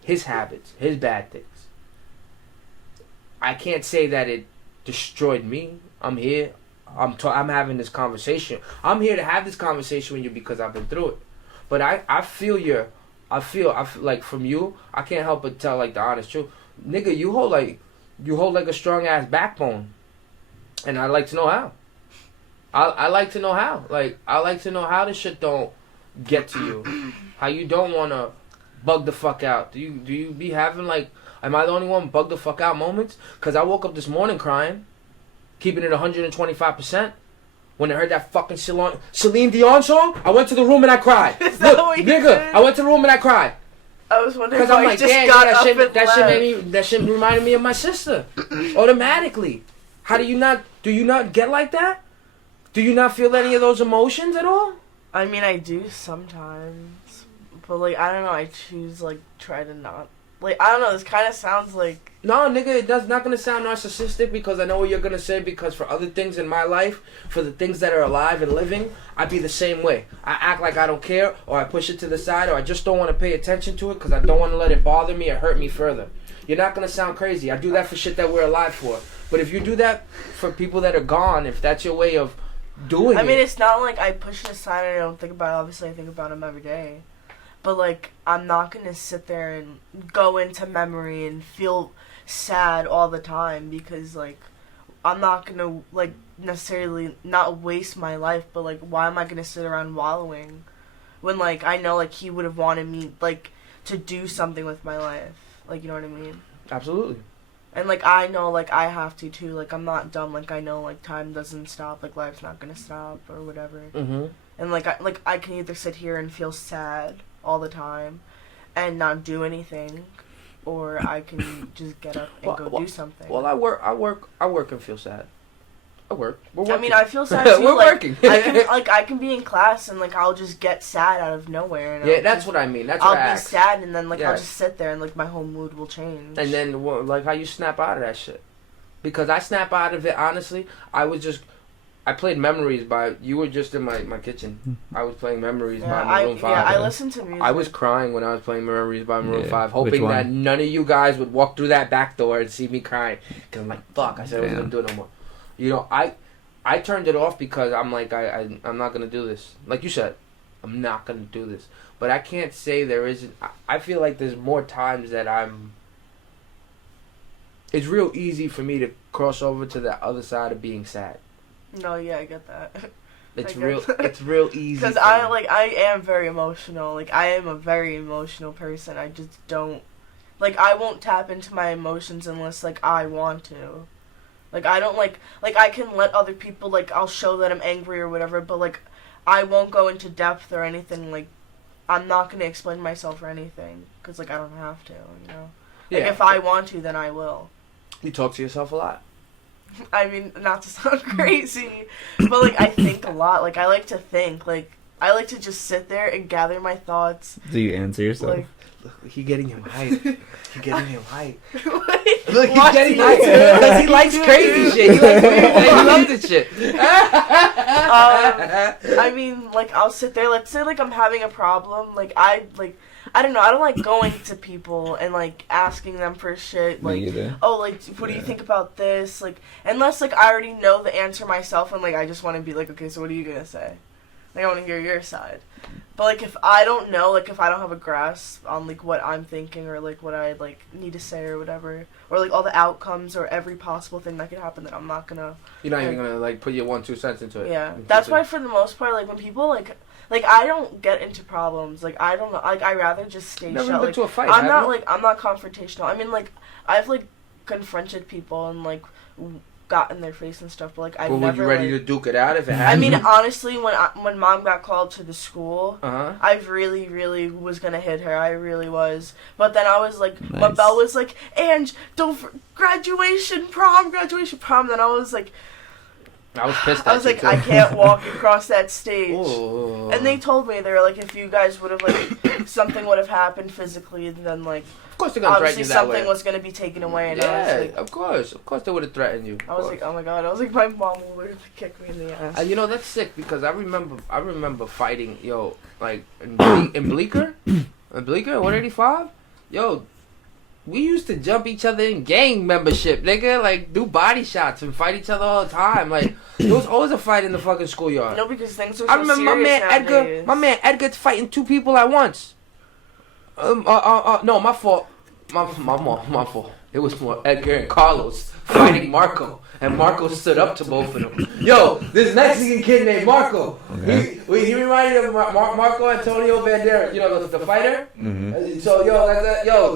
His habits, his bad things. I can't say that it destroyed me. I'm here. I'm having this conversation. I'm here to have this conversation with you because I've been through it. But I feel like from you, I can't help but tell like the honest truth. Nigga, you hold like a strong ass backbone. And I'd like to know how. I like to know how. Like, I like to know how this shit don't get to you. How you don't want to bug the fuck out. Do you be having like, am I the only one bug the fuck out moments? Because I woke up this morning crying, keeping it 125%. When I heard that fucking Celine Dion song, I went to the room and I cried. Is that what you nigga, did? I went to the room and I cried. I was wondering Because why I'm you like, just damn, got that up and that shit reminded me of my sister. Automatically. How do you not get like that? Do you not feel any of those emotions at all? I mean, I do sometimes, but like I don't know. I choose like try to not. Like I don't know. This kind of sounds like No, nigga, it's not gonna sound narcissistic because I know what you're gonna say. Because for other things in my life, for the things that are alive and living, I be the same way. I act like I don't care, or I push it to the side, or I just don't want to pay attention to it because I don't want to let it bother me or hurt me further. You're not gonna sound crazy. I do that for shit that we're alive for. But if you do that for people that are gone, if that's your way of doing it. I mean, it's not like I push it aside and I don't think about it. Obviously, I think about them every day. But, like, I'm not going to sit there and go into memory and feel sad all the time because, like, I'm not going to, like, necessarily not waste my life. But, like, why am I going to sit around wallowing when, like, I know, like, he would have wanted me, like, to do something with my life. Like, you know what I mean? Absolutely. And, like, I know, like, I have to, too. Like, I'm not dumb. Like, I know, like, time doesn't stop. Like, life's not gonna stop or whatever. Mm-hmm. And, like, I can either sit here and feel sad all the time and not do anything, or I can just get up and go do something. Well, I work and feel sad. I work. We're working. I mean, I feel sad, too. We're like, working. I can be in class and, like, I'll just get sad out of nowhere. And Yeah, that's what I mean. That's what I I'll be sad, and then, like, Yeah. I'll just sit there and, like, my whole mood will change. And then, like, how you snap out of that shit. Because I snap out of it, honestly. I played Memories by, you were just in my kitchen. I was playing Memories by Maroon 5. Yeah, I listen to music. I was crying when I was playing Memories by Maroon 5, Which hoping one? that none of you guys would walk through that back door and see me crying. Because I'm like, fuck, I said I wasn't going to do it no more. You know, I turned it off because I'm like, I'm not going to do this. Like you said, I'm not going to do this. But I can't say there isn't. I feel like there's more times that it's real easy for me to cross over to the other side of being sad. No, yeah, I get that. It's I real. get that. It's real easy. Because for me. I am very emotional. Like, I am a very emotional person. I just don't, like, I won't tap into my emotions unless, like, I want to. Like, I don't, like, I can let other people, like, I'll show that I'm angry or whatever, but, like, I won't go into depth or anything. Like, I'm not going to explain myself or anything. Because, like, I don't have to, you know? Like, Yeah. if I want to, then I will. You talk to yourself a lot. I mean, not to sound crazy, but, like, I think a lot. Like, I like to think. Like, I like to just sit there and gather my thoughts. Do you answer yourself? Like, He getting him hype. He getting him hype. like, Look, he's what getting do hype. you do? Because he likes crazy shit. He likes weird. He loves this shit. I mean, like, I'll sit there. Let's say, like, I'm having a problem. Like, I don't know. I don't like going to people and, like, asking them for shit. Like, Me either. oh, like, what do you think about this? Like, unless, like, I already know the answer myself and, like, I just want to be like, okay, so what are you going to say? Like, I want to hear your side. But, like, if I don't know, like, if I don't have a grasp on, like, what I'm thinking or, like, what I, like, need to say or whatever, or, like, all the outcomes or every possible thing that could happen, then I'm not going to... You're not even going to, like, put your 1-2 cents into it. Yeah. That's why, for the most part, like, when people, like, I don't get into problems. Like, I don't know. Like, I rather just stay Never shut. been Like, to a fight, I'm have not, you? like, I'm not confrontational. I mean, like, I've, like, confronted people and, like, got in their face and stuff, but, like, I've But never, were you ready like, to duke it out if it I happened? mean, honestly, when Mom got called to the school, Uh-huh. I really, really was gonna hit her. I really was. But then I was like, Nice. when Belle was like, Ange, graduation prom. Then I was like, I was pissed at I was you, like, too. I can't walk across that stage. Ooh. And they told me, they were like, if you guys would have, like, something would have happened physically, then, like, Of course they're going to threaten obviously you that something way. was going to be taken away. And I Yeah, was like, of course. Of course they would have threatened you. I was like, oh my god. I was like, my mom will literally kick me in the ass. You know, that's sick because I remember fighting, yo, like, in Bleecker? In Bleecker, 185? Yo, We used to jump each other in gang membership, nigga. Like, do body shots and fight each other all the time. Like, there was always a fight in the fucking schoolyard. No, because things are so I remember serious my man Edgar fighting 2 people at once. No, my fault. My fault. It was more Edgar and Carlos fighting Marco, and Marco stood up to both of them. Yo, this Mexican kid named Marco. Okay. He reminded me of Marco Antonio Banderas, you know, the fighter. Mm-hmm. So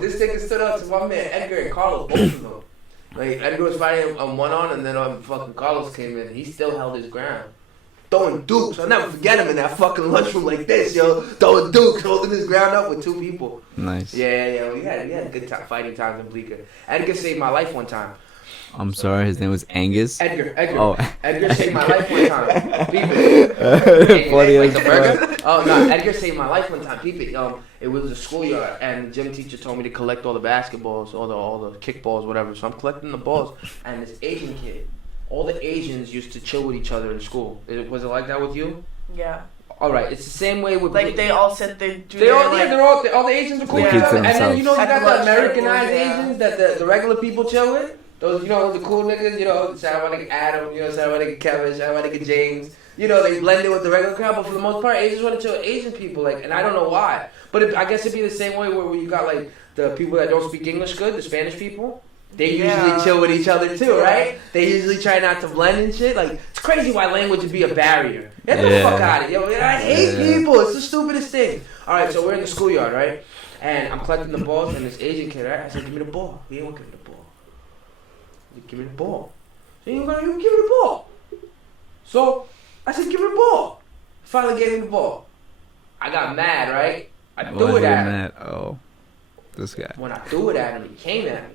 this nigga stood up to my man Edgar and Carlos, both of them. Like Edgar was fighting on one on, and then fucking Carlos came in. He still held his ground. Throwing dukes. I'll never forget him in that fucking lunchroom like this, yo. Throwing dukes, holding his ground up with 2 people. Nice. Yeah. We had a good time fighting times in Bleecker. Edgar saved my life one time. I'm sorry, his name was Angus? Edgar. Oh. Edgar saved my life one time. Peep it. Like the burger? Oh, no. Edgar saved my life one time. Peep it. It was a schoolyard, and the gym teacher told me to collect all the basketballs, all the kickballs, whatever. So I'm collecting the balls, and this Asian kid. All the Asians used to chill with each other in school. Was it like that with you? Yeah. All right, it's the same way with like they all said they do. All the Asians are cool with each other, and then you know you got the Americanized Asians that the regular people chill with. Those the cool niggas. Shout out my nigga Adam. Shout out my nigga Kevin. Shout out my nigga James. They blend in with the regular crowd, but for the most part, Asians want to chill with Asian people. And I don't know why, but I guess it'd be the same way where you got like the people that don't speak English good, the Spanish people. They usually chill with each other too, right? They usually try not to blend and shit. Like, it's crazy why language would be a barrier. Get the fuck out of it. I hate people. It's the stupidest thing. Alright, so we're in the schoolyard, right? And I'm collecting the balls, and this Asian kid, right? I said, give me the ball. He ain't want to give me the ball. He said, give me the ball. So he ain't going to give me the ball. So I said, give me the ball. Finally gave me the ball. I got mad, right? I threw it at him. Oh, this guy. When I threw it at him, he came at me.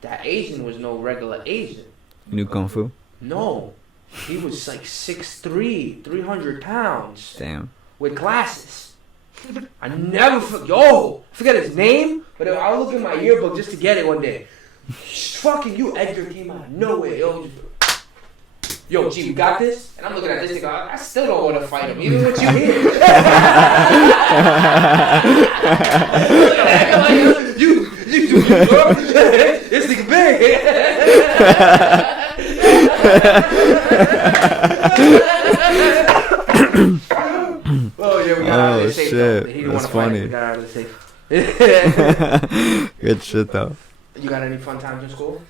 That Asian was no regular Asian. You knew Kung Fu? No. He was like 6'3", 300 pounds. Damn. With glasses. I never forget his name, but I'll look in my yearbook just to get it one day. Fucking you, Edgar came out of nowhere. Yo, G, you got this? And I'm looking at this nigga, I still don't want to fight him, even with you here. This nigga big. Oh yeah, we got out of the safe. Shit. He didn't want to fight. We got out of the safe. Good shit though. You got any fun times in school?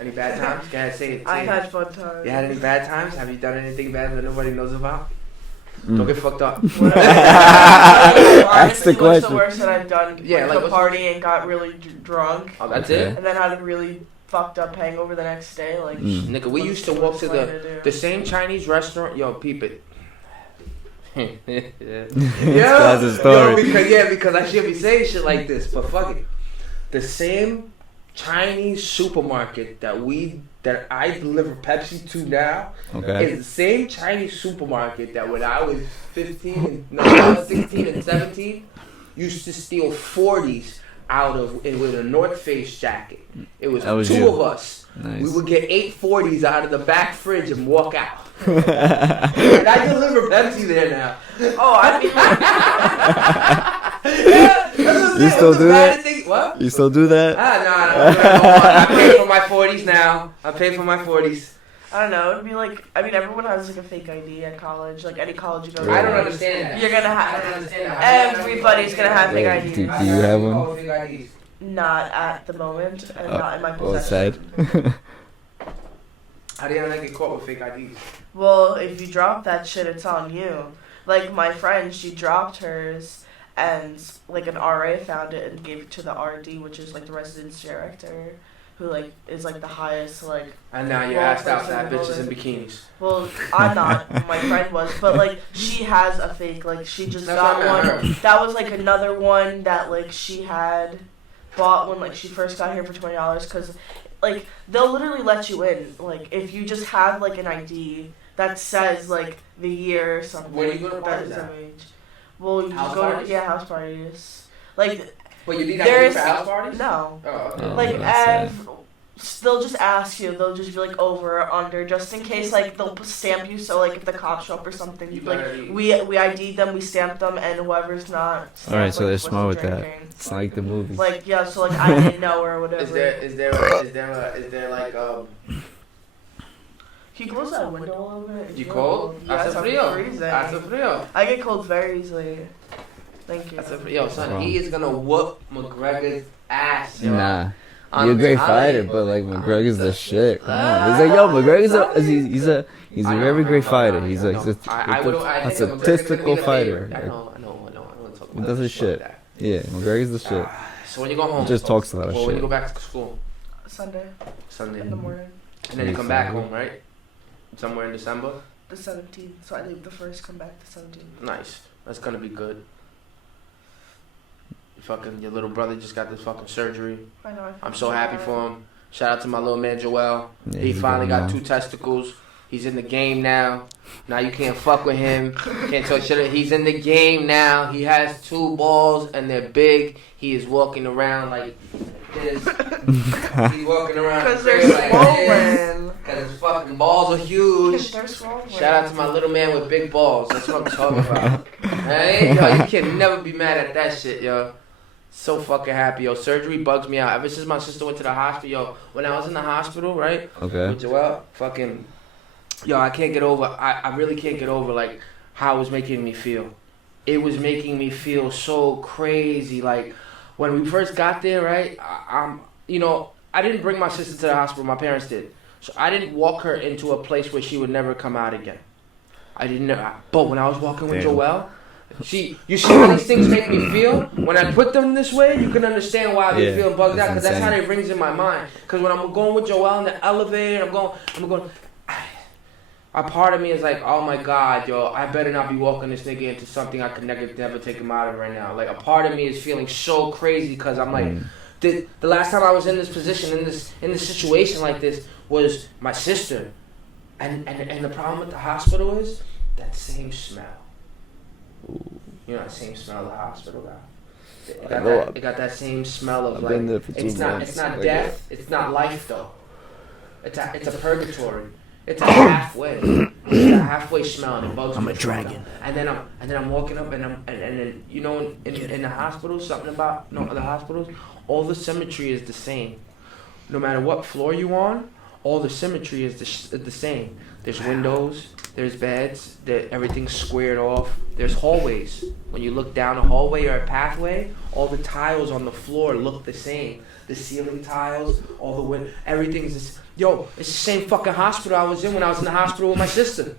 Any bad times? Go ahead, say it. I had fun times. You had any bad times? Have you done anything bad that nobody knows about? Don't get fucked up. That's the question. What's the worst that I've done? Yeah, like a party and got really drunk. Oh, that's it? And then had a really fucked up hangover the next day. Like, nigga, we used to walk to the same Chinese restaurant. Yo, peep it. That's a story. Because I shouldn't be saying shit like this, but fuck it. The same Chinese supermarket that I deliver Pepsi to now is the same Chinese supermarket that when I was 16 and 17 used to steal 40s out of it with a North Face jacket. It was two of us. Nice. We would get 8 40s out of the back fridge and walk out. And I deliver Pepsi there now. Oh, I mean, you still do that? What? You still do that? No. I pay for my 40s now. I pay for my 40s. I don't know. It'd be like, I mean, everyone has like a fake ID at college. Like any college you go to. I don't understand that. You're gonna have. Everybody's gonna have fake IDs. Do you have one? Not at the moment, and not in my possession. Well, sad. How do you get caught with fake IDs? Well, if you drop that shit, it's on you. Like my friend, she dropped hers, and like an RA found it and gave it to the RD, which is like the residence director, who like is like the highest like. And now you're asked out that bitches in bikinis. Well, I'm not. My friend was, but like she has a fake. Like she just got one. That was like another one that like she had bought when like she first got here for $20 because like they'll literally let you in like if you just have like an ID that says like the year or something. Where do you go to parties at? Well, you just go to house parties. Like, but you need ID for house parties? No. Oh, okay. Like they'll just ask you. They'll just be like over or under, just in case like they'll stamp you. So like if the cops show up or something, like we ID'd them, we stamped them, and whoever's not. Stamped, All right, so like, they're smart with that. drinking. It's like the movie. Like yeah, so like I didn't know or whatever. Is there like Can you close that window a little bit? You cold? Yeah, Hace I'm frío. freezing. Hace frío. I get cold very easily. Thank you. Hace frío. Yo, son, he is gonna whoop McGregor's ass. Yo. Nah. You're a great fighter, but like McGregor's the shit. Come on. It's like, yo, McGregor's he's a very great fighter. He's a statistical fighter. I know. He does his shit. Yeah, McGregor's the shit. So when you go home, He just talks a lot of when you shit. go back to school, Sunday Sunday, in the morning, and then you come back home, right? Somewhere in December. the 17th. So I leave the 1st, come back the 17th. Nice. That's gonna be good. Fucking your little brother just got this fucking surgery. I know. I'm so happy for him. Shout out to my little man Joel. Yeah, He he's finally good got now. 2 testicles. He's in the game now. Now you can't fuck with him. Can't talk shit. He's in the game now. He has 2 balls and they're big. He is walking around like this. He's walking around Because the they're crib like this. swollen. Because his fucking balls are huge. They're swollen. Shout out to my little man with big balls. That's what I'm talking about. Hey, yo, you can never be mad at that shit, yo. So fucking happy, yo. Surgery bugs me out. Ever since my sister went to the hospital, yo. When I was in the hospital, right? Okay. With Joel, fucking, yo, I can't get over. I really can't get over like how it was making me feel. It was making me feel so crazy. Like when we first got there, right? You know, I didn't bring my sister to the hospital. My parents did. So I didn't walk her into a place where she would never come out again. I didn't know. But when I was walking with Damn. Joel, you see how these things make me feel? When I put them this way, you can understand why they feel bugged out. Because that's how they rings in my mind. Because when I'm going with Joel in the elevator, I'm going. A part of me is like, oh my God, yo, I better not be walking this nigga into something I could never take him out of right now. Like a part of me is feeling so crazy because I'm like, the last time I was in this position, in this situation like this, was my sister, and the problem with the hospital is that same smell. You know that same smell the hospital got. It got that same smell of like. It's not death. It's not life though. It's a purgatory. It's a halfway. It's a halfway smell and it bugs me. I'm a dragon. And then I'm walking up and then you know in the hospital something about the hospitals, all the symmetry is the same. No matter what floor you on, all the symmetry is the same. There's windows, there's beds, everything's squared off. There's hallways. When you look down a hallway or a pathway, all the tiles on the floor look the same. The ceiling tiles, all the windows, everything's this. Yo, it's the same fucking hospital I was in when I was in the hospital with my sister.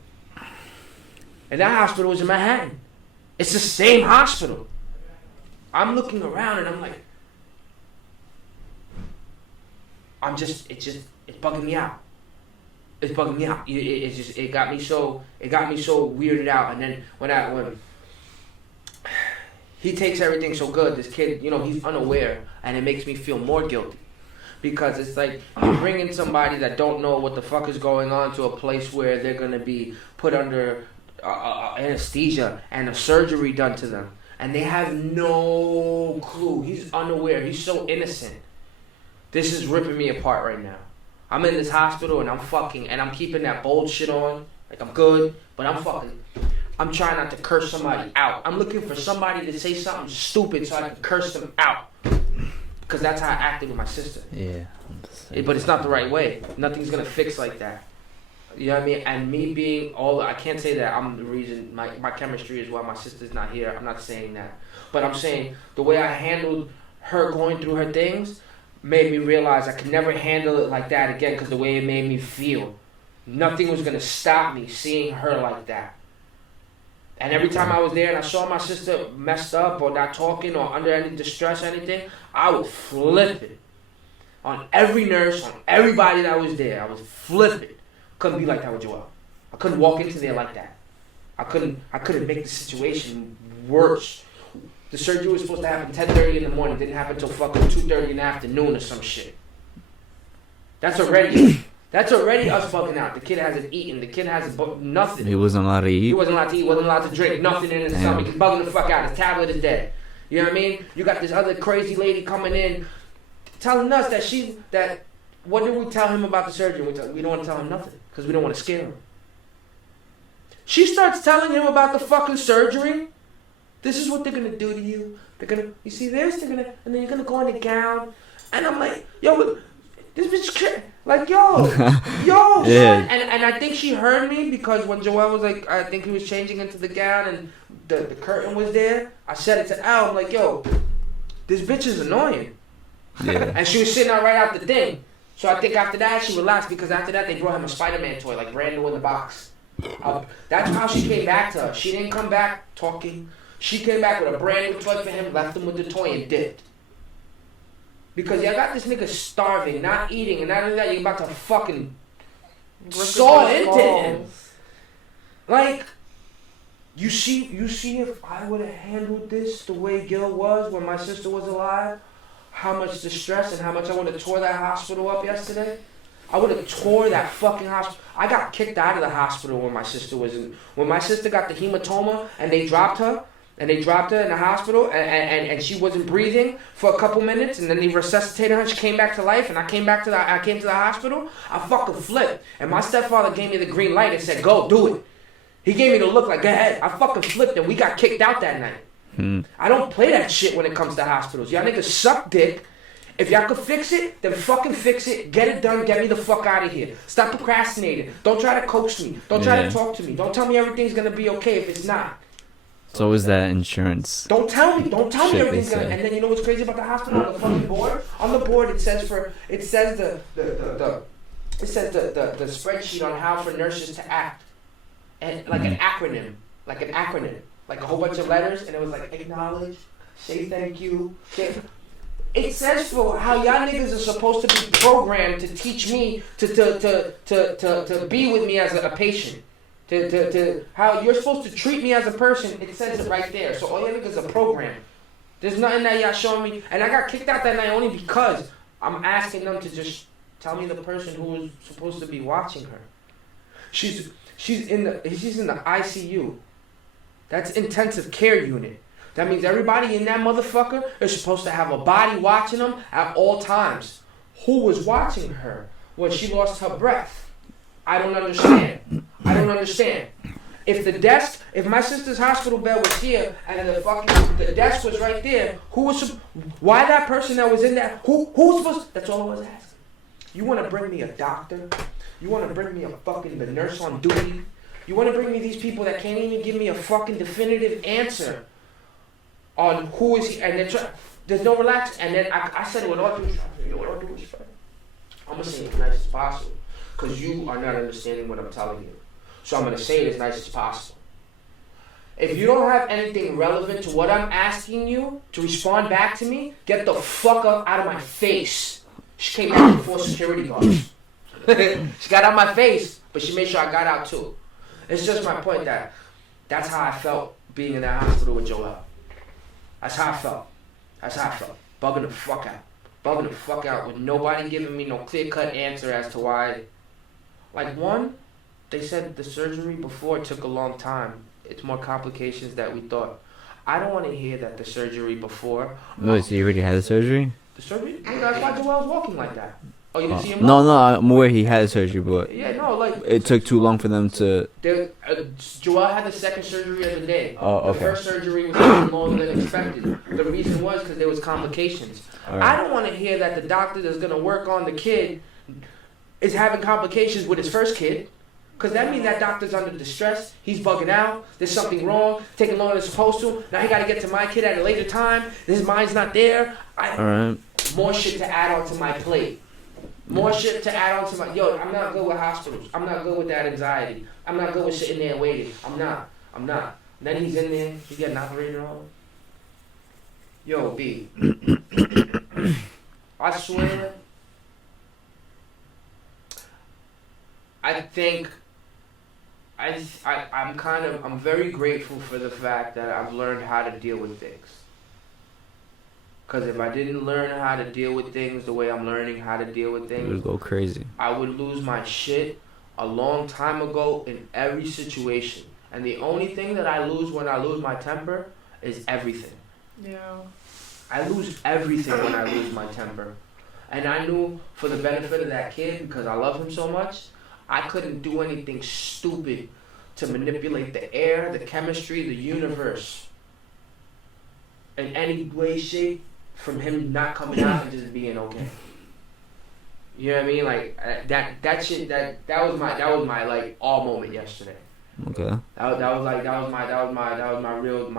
And that hospital was in Manhattan. It's the same hospital. I'm looking around and I'm like, it's bugging me out. It's bugging me out. It got me so weirded out. And then when he takes everything so good, this kid, you know, he's unaware, and it makes me feel more guilty. Because it's like you're bringing somebody that don't know what the fuck is going on to a place where they're going to be put under anesthesia and a surgery done to them. And they have no clue. He's unaware. He's so innocent. This is ripping me apart right now. I'm in this hospital and I'm keeping that bold shit on. Like I'm good, but I'm trying not to curse somebody out. I'm looking for somebody to say something stupid so I can curse them out. Because that's how I acted with my sister. Yeah. But it's not the right way. Nothing's going to fix like that. You know what I mean? And me being I can't say that I'm the reason my chemistry is why my sister's not here. I'm not saying that. But I'm saying the way I handled her going through her things made me realize I could never handle it like that again because the way it made me feel. Nothing was going to stop me seeing her like that. And every time I was there and I saw my sister messed up or not talking or under any distress or anything, I would flip it. On every nurse, on everybody that was there, I would flip it. Couldn't be like that with Joel. I couldn't walk into there like that. I couldn't make the situation worse. The surgery was supposed to happen 10:30 in the morning. It didn't happen until fucking 2:30 in the afternoon or some shit. That's already us bugging out. The kid hasn't eaten. The kid hasn't nothing. He wasn't allowed to eat. He wasn't allowed to eat. Wasn't allowed to drink. Nothing in his stomach. He's bugging the fuck out. His tablet is dead. You know what I mean? You got this other crazy lady coming in, telling us that what did we tell him about the surgery? We don't want to tell him nothing because we don't want to scare him. She starts telling him about the fucking surgery. This is what they're gonna do to you. They're gonna, you see this? And then you're gonna go in the gown. And I'm like, yo, this bitch, like, yo, yeah. son. And I think she heard me because when Joel was like, I think he was changing into the gown and the curtain was there. I said it to Al. I'm like, yo, this bitch is annoying. Yeah. And she was sitting out right out the thing. So I think after that she relaxed because after that they brought him a Spider-Man toy, like brand new in the box. That's how she came back to us. She didn't come back talking. She came back with a brand new toy for him, left him with the toy and dipped. Because y'all got this nigga starving, not eating, and not only that, you're about to fucking saw into him. Like, you see if I would have handled this the way Gil was when my sister was alive, how much distress and how much I would have tore that hospital up yesterday. I would have tore that fucking hospital. I got kicked out of the hospital when my sister was in. When my sister got the hematoma and they dropped her in the hospital and she wasn't breathing for a couple minutes and then they resuscitated her and she came back to life and I came to the hospital. I fucking flipped and my stepfather gave me the green light and said, go, do it. He gave me the look like, go ahead. I fucking flipped and we got kicked out that night. I don't play that shit when it comes to hospitals. Y'all niggas suck dick. If y'all could fix it, then fucking fix it. Get it done. Get me the fuck out of here. Stop procrastinating. Don't try to coax me. Don't try to talk to me. Don't tell me everything's gonna be okay if it's not. So is that insurance? Don't tell me everything's gonna. Say. And then you know what's crazy about the hospital? On the fucking board. On the board it says the spreadsheet on how for nurses to act, and like an acronym, like a whole bunch of letters, and it was like acknowledge, say thank you. It says for how y'all niggas are supposed to be programmed to teach me to be with me as a patient. To how you're supposed to treat me as a person. It says it right there. So all y'all niggas are programmed. There's nothing that y'all showing me. And I got kicked out that night only because I'm asking them to just tell me the person who was supposed to be watching her. She's in the ICU. That's intensive care unit. That means everybody in that motherfucker is supposed to have a body watching them at all times. Who was watching her when she lost her breath? I don't understand. If my sister's hospital bed was here and the desk was right there, why that person that was in that, who's supposed, that's all I was asking. You want to bring me a doctor? You want to bring me the nurse on duty? You want to bring me these people that can't even give me a fucking definitive answer on who is he, and then there's no relax, and then I said it with all due respect. I'm gonna say it as nice as possible, because you are not understanding what I'm telling you. So I'm gonna say it as nice as possible. If you don't have anything relevant to what I'm asking you to respond back to me, get the fuck up out of my face. She came out with 4 security guards. She got out my face, but she made sure I got out too. It's just my point that that's how I felt being in that hospital with Joel. That's how I felt. Bugging the fuck out with nobody giving me no clear-cut answer as to why. Like, one, they said the surgery before took a long time. It's more complications than we thought. I don't want to hear that the surgery before. Wait, so you already had the surgery? The surgery? That's why Joel's walking like that. Oh, you didn't see him? No, I'm aware he had surgery, but yeah, no, like it took too long for them to. Joel had the second surgery of the day. Oh, okay. The first surgery was taking longer than expected. The reason was because there was complications. Right. I don't want to hear that the doctor that's going to work on the kid is having complications with his first kid. Because that means that doctor's under distress. He's bugging out. There's something wrong. Taking longer than it's supposed to. Now he got to get to my kid at a later time. His mind's not there. All right. More shit to add on to my plate. More shit to add on to my... Yo, I'm not good with hospitals. I'm not good with that anxiety. I'm not good with sitting there waiting. I'm not. Then he's in there. He's getting operated on. Yo, B. I swear... I'm very grateful for the fact that I've learned how to deal with things. Because if I didn't learn how to deal with things the way I'm learning how to deal with things, it would go crazy. I would lose my shit a long time ago in every situation. And the only thing that I lose when I lose my temper is everything. Yeah. I lose everything when I lose my temper. And I knew for the benefit of that kid, because I love him so much, I couldn't do anything stupid to manipulate the air, the chemistry, the universe in any way, shape, from him not coming out and just being okay. You know what I mean? Like that shit. That was my like all moment yesterday. Okay. That was my real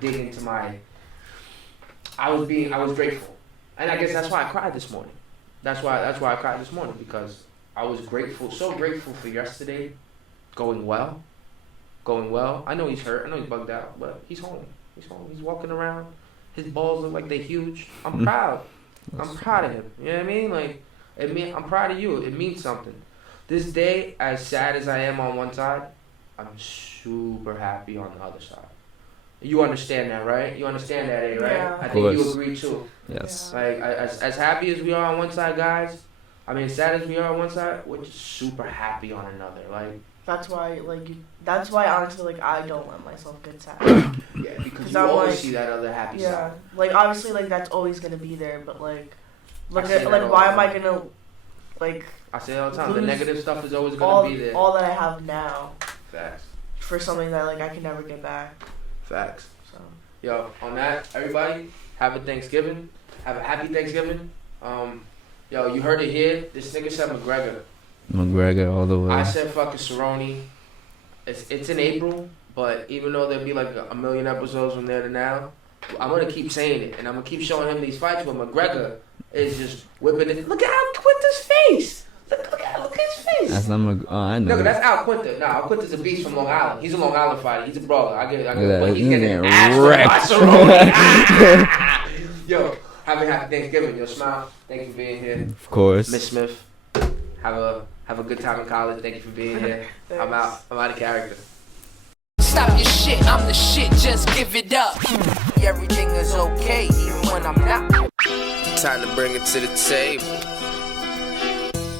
dig into my. I was grateful, and I guess that's why I cried this morning. That's why I cried this morning, because I was grateful, so grateful for yesterday going well. I know he's hurt. I know he's bugged out, but he's home. He's walking around. His balls look like they're huge. I'm proud. I'm proud of him. You know what I mean? Like, I'm proud of you. It means something. This day, as sad as I am on one side, I'm super happy on the other side. You understand that, right? You understand that, right? Yeah. I think you agree too. Yes. Like, as happy as we are on one side, guys, I mean, as sad as we are on one side, we're just super happy on another. Like, that's why honestly, like, I don't let myself get sad. yeah, because you I'm always like, see that other happy side. Like, obviously, like, that's always gonna be there, but like, I say that all why the am I time. gonna, like, I say it all the time, the lose negative stuff is always gonna be there. all that I have now Facts. for something that, like, I can never get back. Facts. So Yo, on that, everybody, have a Thanksgiving. Have a happy Thanksgiving. Yo, you heard it here. This nigga said McGregor all the way. I said fucking Cerrone. It's in April, but even though there'll be like a million episodes from there to now, I'm gonna keep saying it, and I'm gonna keep showing him these fights where McGregor is just whipping it. Look at Al Quinta's face. Look at his face. That's not I know. No, that's Al Quinta. No, Al Quinta's a beast from Long Island. He's a Long Island fighter. He's a brawler. I get Yeah, but he's he's getting getting ass wrecked. by Cerrone. Yo, have a happy Thanksgiving. Yo, smile. Thank you for being here. Of course. Miss Smith, have a good time in college. Thank you for being here. I'm out of character. Stop your shit, I'm the shit, just give it up. Everything is okay, even when I'm not. Time to bring it to the table.